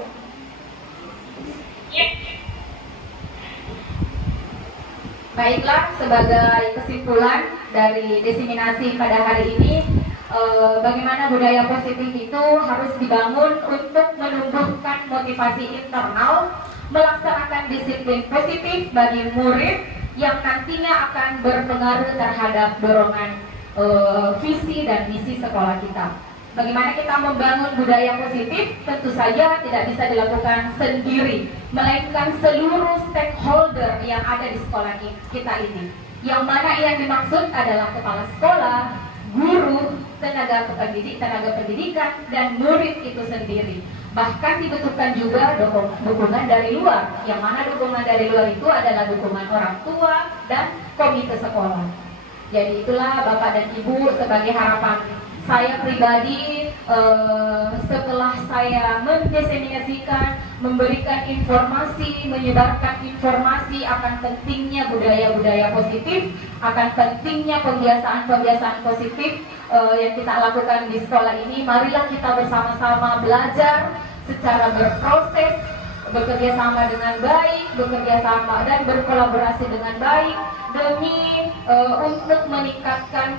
Baiklah, sebagai kesimpulan dari diseminasi pada hari ini, bagaimana budaya positif itu harus dibangun untuk menumbuhkan motivasi internal, melaksanakan disiplin positif bagi murid yang nantinya akan berpengaruh terhadap dorongan visi dan misi sekolah kita. Bagaimana kita membangun budaya positif? Tentu saja tidak bisa dilakukan sendiri, melainkan seluruh stakeholder yang ada di sekolah kita ini. Yang mana yang dimaksud adalah kepala sekolah, guru, tenaga pendidikan, dan murid itu sendiri. Bahkan dibutuhkan juga dukungan dari luar, yang mana dukungan dari luar itu adalah dukungan orang tua dan komite sekolah. Jadi itulah Bapak dan Ibu sebagai harapan saya pribadi setelah saya mendiseminasikan, memberikan informasi, menyebarkan informasi akan pentingnya budaya-budaya positif, akan pentingnya pembiasaan-pembiasaan positif yang kita lakukan di sekolah ini. Marilah kita bersama-sama belajar secara berproses, bekerja sama dengan baik, bekerja sama dan berkolaborasi dengan baik demi untuk meningkatkan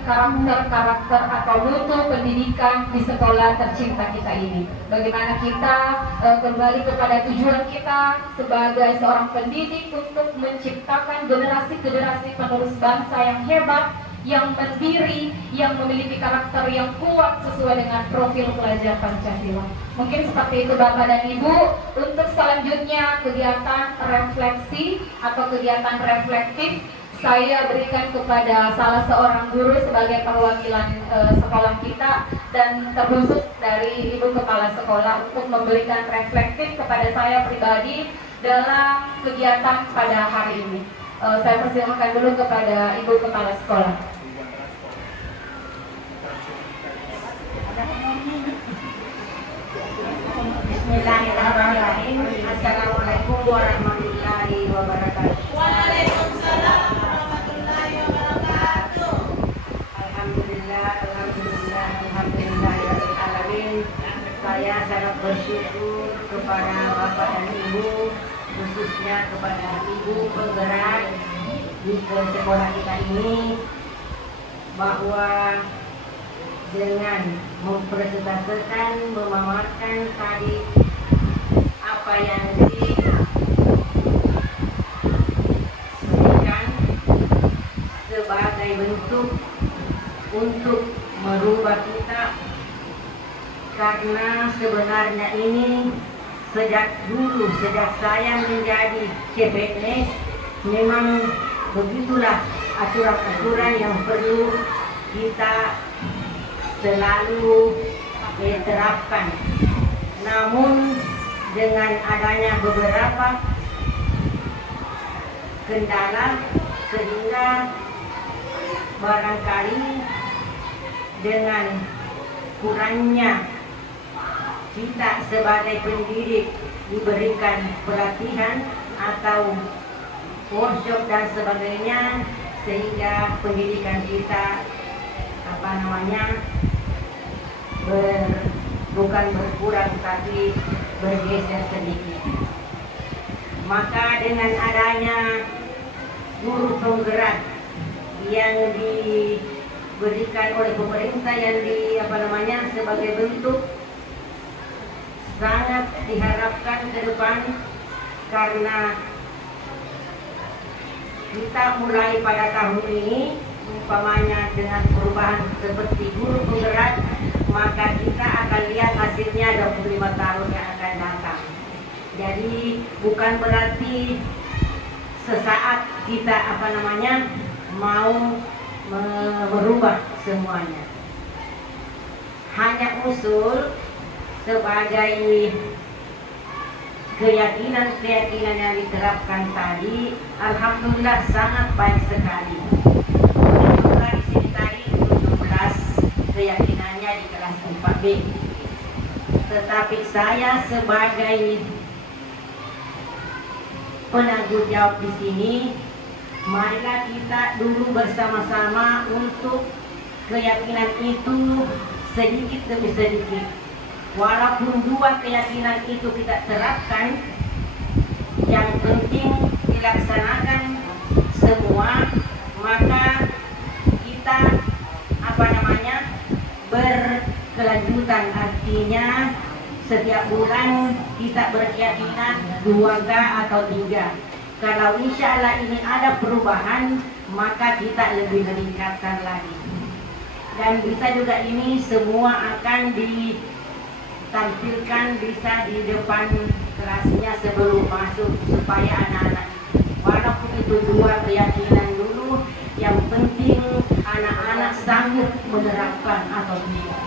karakter atau mutu pendidikan di sekolah tercinta kita ini. Bagaimana kita kembali kepada tujuan kita sebagai seorang pendidik untuk menciptakan generasi-generasi penerus bangsa yang hebat, yang mandiri, yang memiliki karakter yang kuat sesuai dengan profil pelajar Pancasila. Mungkin seperti itu Bapak dan Ibu. Untuk selanjutnya kegiatan refleksi atau kegiatan reflektif saya berikan kepada salah seorang guru sebagai perwakilan sekolah kita dan terkhusus dari Ibu Kepala Sekolah untuk memberikan reflektif kepada saya pribadi dalam kegiatan pada hari ini. Saya persilakan dulu kepada Ibu Kepala Sekolah. Bismillahirrahmanirrahim. Assalamualaikum warahmatullahi wabarakatuh. Waalaikumsalam warahmatullahi wabarakatuh. Alhamdulillahirrahmanirrahim. Saya sangat bersyukur kepada Bapak dan Ibu, khususnya kepada Ibu penggerak di sekolah kita ini, bahwa dengan mempresentasikan, memaparkan tadi apa yang diberikan sebagai bentuk untuk merubah kita, karena sebenarnya ini sejak saya menjadi CPNS memang begitulah aturan-aturan yang perlu kita selalu diterapkan. Namun dengan adanya beberapa kendala sehingga barangkali dengan kurangnya kita sebagai pendidik diberikan pelatihan atau workshop dan sebagainya, sehingga pendidikan kita bukan berkurang tapi bergeser sedikit. Maka dengan adanya guru penggerak yang diberikan oleh pemerintah yang sebagai bentuk sangat diharapkan ke depan, karena kita mulai pada tahun ini umpamanya dengan perubahan seperti guru penggerak, maka kita akan lihat hasilnya 25 tahun yang akan datang. Jadi bukan berarti sesaat kita mau merubah semuanya. Hanya usul sebagai keyakinan yang diterapkan tadi, alhamdulillah sangat baik sekali. Juga di sini tadi 17 keyakinannya di kelas 4B. Tetapi saya sebagai penanggung jawab di sini, marilah kita dulu bersama-sama untuk keyakinan itu sedikit demi sedikit. Walaupun 2 keyakinan itu kita terapkan, yang penting dilaksanakan semua, maka kita berkelanjutan. Artinya setiap bulan kita berkeyakinan 2K atau 3. Kalau insya Allah ini ada perubahan, maka kita lebih meningkatkan lagi. Dan bisa juga ini semua akan ditampilkan bisa di depan kelasnya sebelum masuk, supaya anak-anak, walaupun itu 2 keyakinan dulu, yang penting anak-anak sanggup menerapkan atau tidak.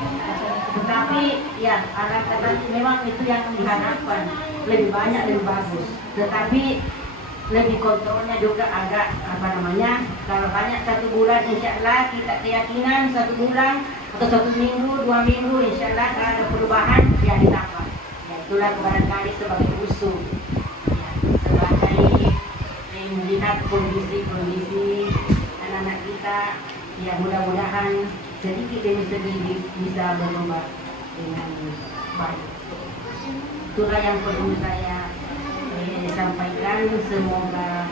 Tetapi ya anak-anak memang itu yang diharapkan, lebih banyak lebih bagus. Tetapi lebih kontrolnya juga agak kalau banyak 1 bulan insya Allah kita keyakinan 1 bulan atau 1 minggu 2 minggu insya Allah ada perubahan, ya ditambah. Ya, itulah barangkali sebagai usul ya, sebagai melihat kondisi anak-anak kita, ya mudah-mudahan sedikit demi sedikit bisa berubah dengan baik. Itulah yang perlu saya sampaikan. Semoga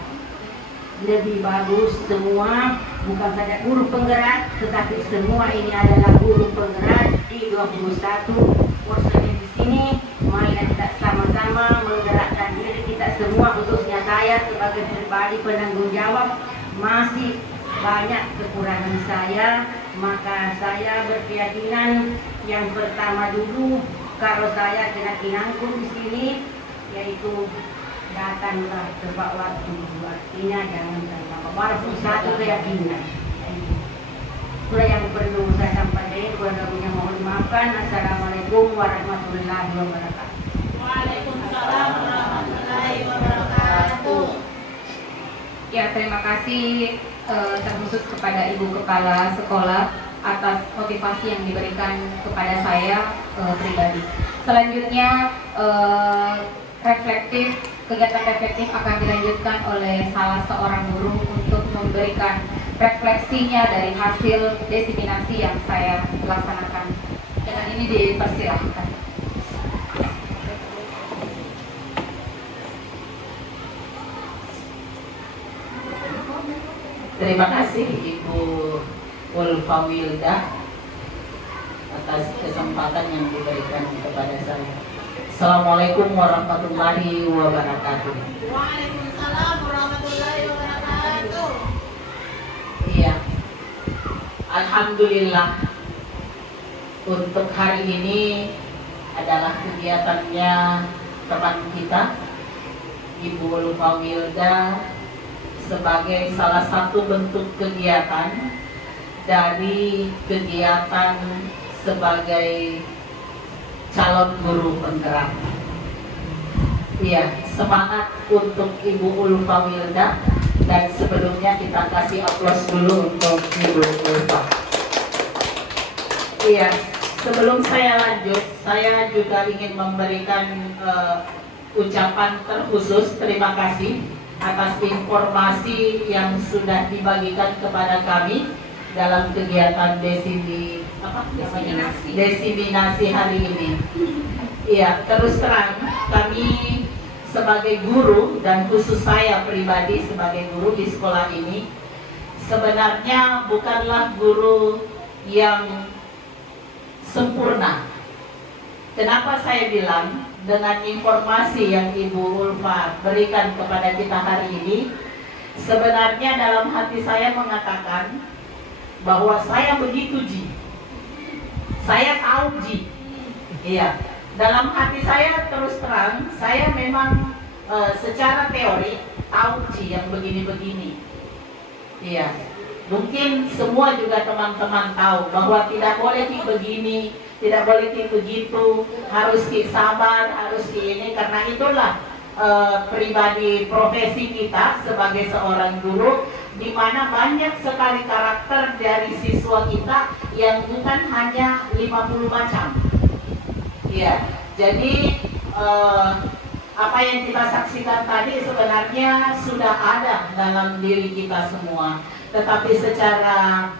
lebih bagus semua, bukan saja guru penggerak, tetapi semua ini adalah guru penggerak di 21 kursus di sini. Mari kita sama-sama menggerakkan diri kita semua, khususnya saya sebagai pribadi penanggung jawab. Masih banyak kekurangan saya, maka saya berkeyakinan yang pertama dulu, kalau saya keyakinanku di sini yaitu datanglah tepat waktu, artinya jangan terlambat, walaupun 1 keyakinan. Itulah yang perlu saya sampaikan. Kurang lebihnya mohon dimaafkan. Assalamualaikum warahmatullahi wabarakatuh. Waalaikumsalam warahmatullahi wabarakatuh. Ya, terima kasih terkhusus kepada Ibu Kepala Sekolah atas motivasi yang diberikan kepada saya pribadi. Selanjutnya kegiatan reflektif akan dilanjutkan oleh salah seorang guru untuk memberikan refleksinya dari hasil diseminasi yang saya laksanakan. Dengan ini dipersilahkan. Terima kasih Ibu Ulfa Wilda atas kesempatan yang diberikan kepada saya. Assalamualaikum warahmatullahi wabarakatuh. Waalaikumsalam warahmatullahi wabarakatuh. Iya, alhamdulillah untuk hari ini adalah kegiatannya teman kita Ibu Ulfa Wilda sebagai salah satu bentuk kegiatan dari kegiatan sebagai calon guru penggerak. Iya, semangat untuk Ibu Ulfa Wilda, dan sebelumnya kita kasih aplaus dulu untuk Ibu Ulfa. Iya, sebelum saya lanjut, saya juga ingin memberikan ucapan terkhusus terima kasih atas informasi yang sudah dibagikan kepada kami dalam kegiatan desiminasi hari ini. Iya, terus terang kami sebagai guru dan khusus saya pribadi sebagai guru di sekolah ini sebenarnya bukanlah guru yang sempurna. Kenapa saya bilang dengan informasi yang Ibu Ulfa berikan kepada kita hari ini, sebenarnya dalam hati saya mengatakan bahwa saya begitu Ji, saya tahu Ji, iya. Dalam hati saya terus terang, saya memang secara teori tahu Ji yang begini-begini. Iya, mungkin semua juga teman-teman tahu bahwa tidak boleh begini, tidak boleh begitu, harus sabar, harus ini, karena itulah pribadi profesi kita sebagai seorang guru, di mana banyak sekali karakter dari siswa kita yang bukan hanya 50 macam. Ya, jadi apa yang kita saksikan tadi sebenarnya sudah ada dalam diri kita semua. Tetapi secara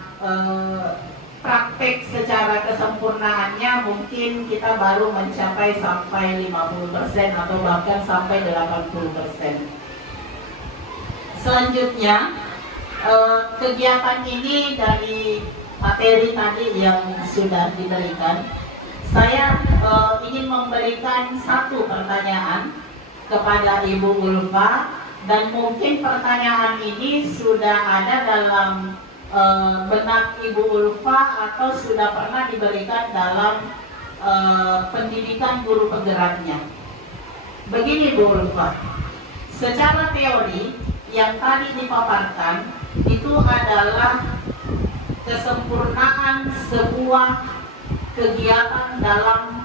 praktek, secara kesempurnaannya mungkin kita baru mencapai sampai 50% atau bahkan sampai 80%. Selanjutnya, kegiatan ini dari materi tadi yang sudah diberikan, saya ingin memberikan satu pertanyaan kepada Ibu Ulfa, dan mungkin pertanyaan ini sudah ada dalam benak Ibu Ulfa atau sudah pernah diberikan dalam pendidikan guru penggeraknya. Begini Bu Ulfa, secara teori yang tadi dipaparkan itu adalah kesempurnaan sebuah kegiatan dalam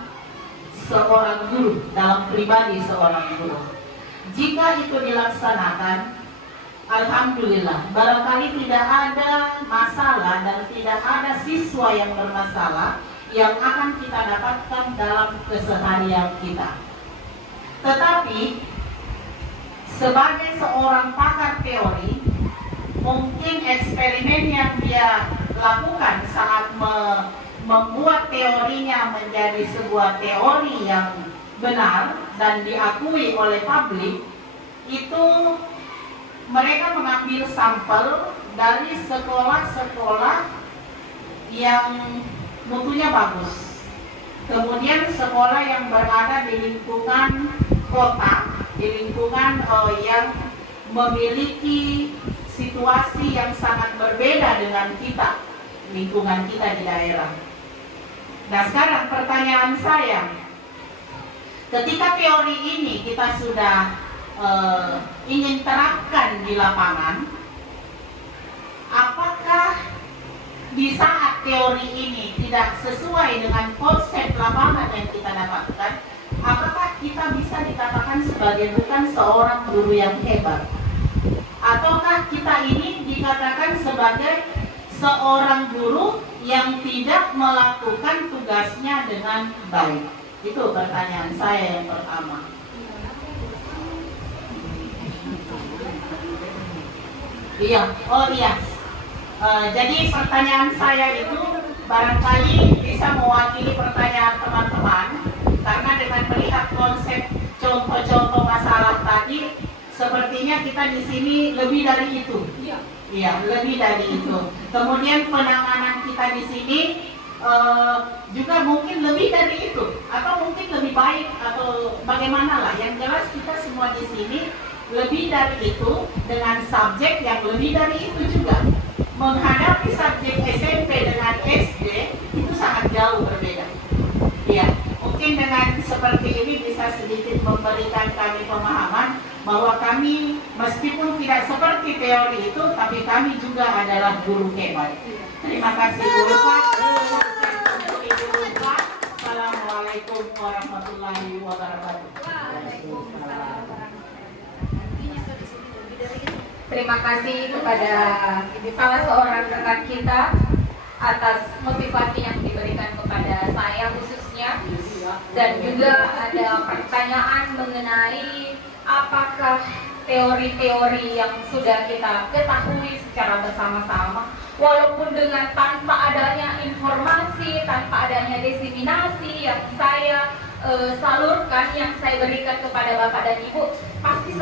seorang guru, dalam pribadi seorang guru. Jika itu dilaksanakan, alhamdulillah, barangkali tidak ada masalah dan tidak ada siswa yang bermasalah yang akan kita dapatkan dalam keseharian kita. Tetapi sebagai seorang pakar teori, mungkin eksperimen yang dia lakukan saat membuat teorinya menjadi sebuah teori yang benar dan diakui oleh publik, itu mereka mengambil sampel dari sekolah-sekolah yang mutunya bagus, kemudian sekolah yang berada di lingkungan kota, di lingkungan yang memiliki situasi yang sangat berbeda dengan kita, lingkungan kita di daerah. Nah, sekarang pertanyaan saya, ketika teori ini kita sudah ingin terapkan di lapangan, apakah di saat teori ini tidak sesuai dengan konsep lapangan yang kita dapatkan, apakah kita bisa dikatakan sebagai bukan seorang guru yang hebat? Ataukah kita ini dikatakan sebagai seorang guru yang tidak melakukan tugasnya dengan baik? Itu pertanyaan saya yang pertama. Iya, oh iya. Jadi pertanyaan saya itu barangkali bisa mewakili pertanyaan teman-teman, karena dengan melihat konsep contoh-contoh masalah tadi, sepertinya kita di sini lebih dari itu. Iya, lebih dari itu. Kemudian penanganan kita di sini juga mungkin lebih dari itu, atau mungkin lebih baik, atau bagaimana lah. Yang jelas kita semua di sini lebih dari itu, dengan subjek yang lebih dari itu juga. Menghadapi subjek SMP dengan SD itu sangat jauh berbeda. Ya, mungkin dengan seperti ini bisa sedikit memberikan kami pemahaman bahwa kami meskipun tidak seperti teori itu, tapi kami juga adalah guru hebat. Terima kasih Bu Ulfa. Assalamualaikum warahmatullahi wabarakatuh. Terima kasih kepada salah seorang rekan kita atas motivasi yang diberikan kepada saya khususnya, dan juga ada pertanyaan mengenai apakah teori-teori yang sudah kita ketahui secara bersama-sama, walaupun dengan tanpa adanya informasi, tanpa adanya diseminasi yang saya salurkan, yang saya berikan kepada Bapak dan Ibu, pasti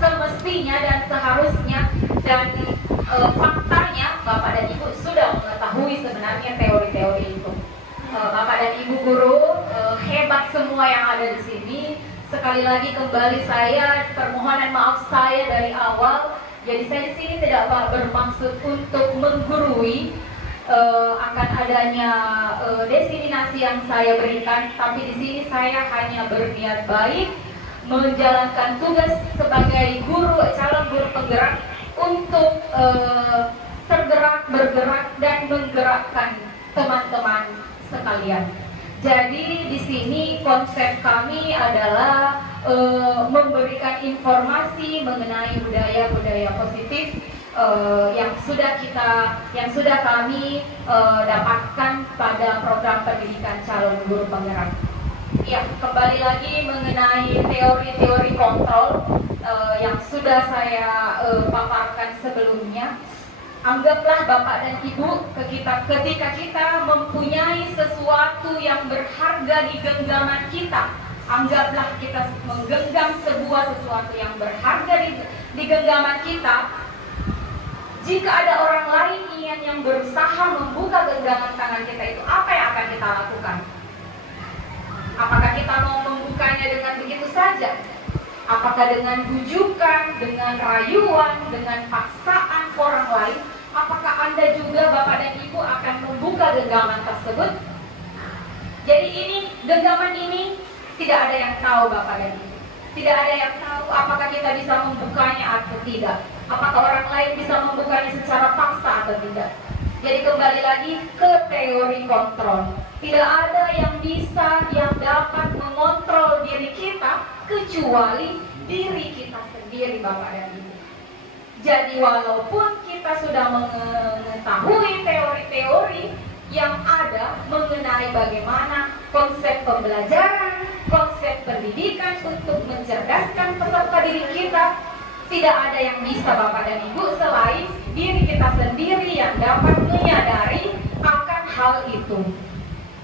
semestinya dan seharusnya dan faktanya Bapak dan Ibu sudah mengetahui sebenarnya teori-teori itu. Bapak dan Ibu guru hebat semua yang ada di sini. Sekali lagi kembali saya permohonan maaf saya dari awal. Jadi saya di sini tidak bermaksud untuk menggurui akan adanya destinasi yang saya berikan, tapi di sini saya hanya berniat baik menjalankan tugas sebagai guru, calon guru penggerak untuk bergerak dan menggerakkan teman-teman sekalian. Jadi di sini konsep kami adalah memberikan informasi mengenai budaya-budaya positif yang sudah kami dapatkan pada program pendidikan calon guru penggerak. Ya, kembali lagi mengenai teori-teori kontrol yang sudah saya paparkan sebelumnya. Anggaplah Bapak dan Ibu ketika kita mempunyai sesuatu yang berharga di genggaman kita, anggaplah kita menggenggam sesuatu yang berharga di genggaman kita. Jika ada orang lain yang berusaha membuka genggaman tangan kita itu, apa yang akan kita lakukan? Apakah kita mau membukanya dengan begitu saja? Apakah dengan bujukan, dengan rayuan, dengan paksaan orang lain? Apakah Anda juga Bapak dan Ibu akan membuka genggaman tersebut? Jadi genggaman ini tidak ada yang tahu Bapak dan Ibu. Tidak ada yang tahu apakah kita bisa membukanya atau tidak. Apakah orang lain bisa membukanya secara paksa atau tidak. Jadi kembali lagi ke teori kontrol. Tidak ada yang bisa, yang dapat mengontrol diri kita kecuali diri kita sendiri Bapak dan Ibu. Jadi walaupun kita sudah mengetahui teori-teori yang ada mengenai bagaimana konsep pembelajaran, konsep pendidikan untuk mencerdaskan peserta didik kita, tidak ada yang bisa Bapak dan Ibu selain diri kita sendiri yang dapat menyadari akan hal itu.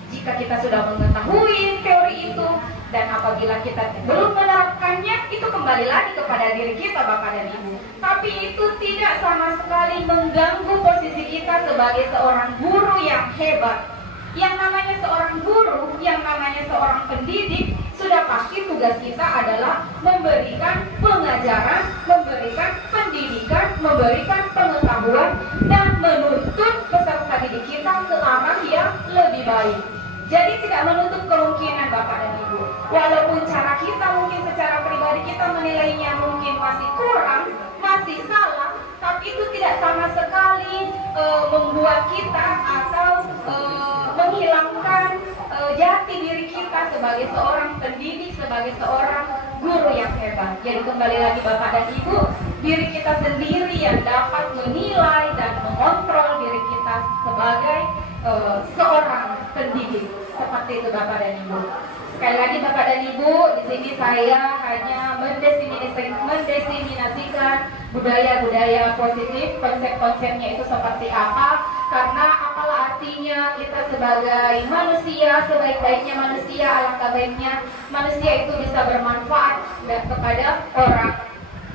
Jika kita sudah mengetahui teori itu dan apabila kita belum menerapkannya, itu kembali lagi kepada diri kita Bapak dan Ibu. Tapi itu tidak sama sekali mengganggu posisi kita sebagai seorang guru yang hebat. Yang namanya seorang guru, yang namanya seorang pendidik, sudah pasti tugas kita adalah memberikan pengajaran, memberikan pendidikan, memberikan pengetahuan, dan menuntut peserta didik kita ke arah yang lebih baik. Jadi tidak menutup kemungkinan Bapak dan Ibu. Walaupun cara kita mungkin secara pribadi kita menilainya mungkin masih kurang, masih salah, tapi itu tidak sama sekali membuat kita atau menghilangkan jati diri kita sebagai seorang pendidik, sebagai seorang guru yang hebat. Jadi kembali lagi Bapak dan Ibu, diri kita sendiri yang dapat menilai dan mengontrol diri kita sebagai seorang pendidik. Seperti itu Bapak dan Ibu. Sekali lagi Bapak dan Ibu, di sini saya hanya mendefinisikan budaya-budaya positif, konsep-konsepnya itu seperti apa, karena apalah artinya kita sebagai manusia, sebaik-baiknya manusia, alangkah baiknya manusia itu bisa bermanfaat kepada orang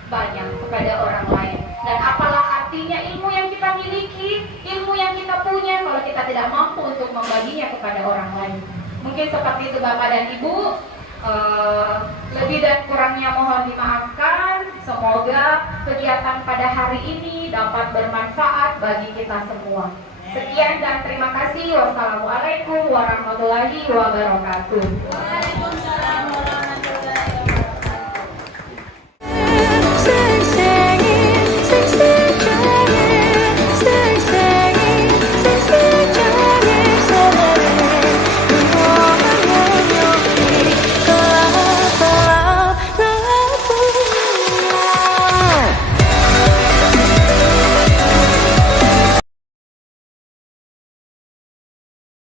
banyak, kepada orang lain. Dan apalah artinya ilmu yang kita miliki, ilmu yang kita punya, kalau kita tidak mampu untuk membaginya kepada orang lain. Mungkin seperti itu Bapak dan Ibu. Lebih dan kurangnya mohon dimaafkan. Semoga kegiatan pada hari ini dapat bermanfaat bagi kita semua. Sekian dan terima kasih. Wassalamualaikum warahmatullahi wabarakatuh.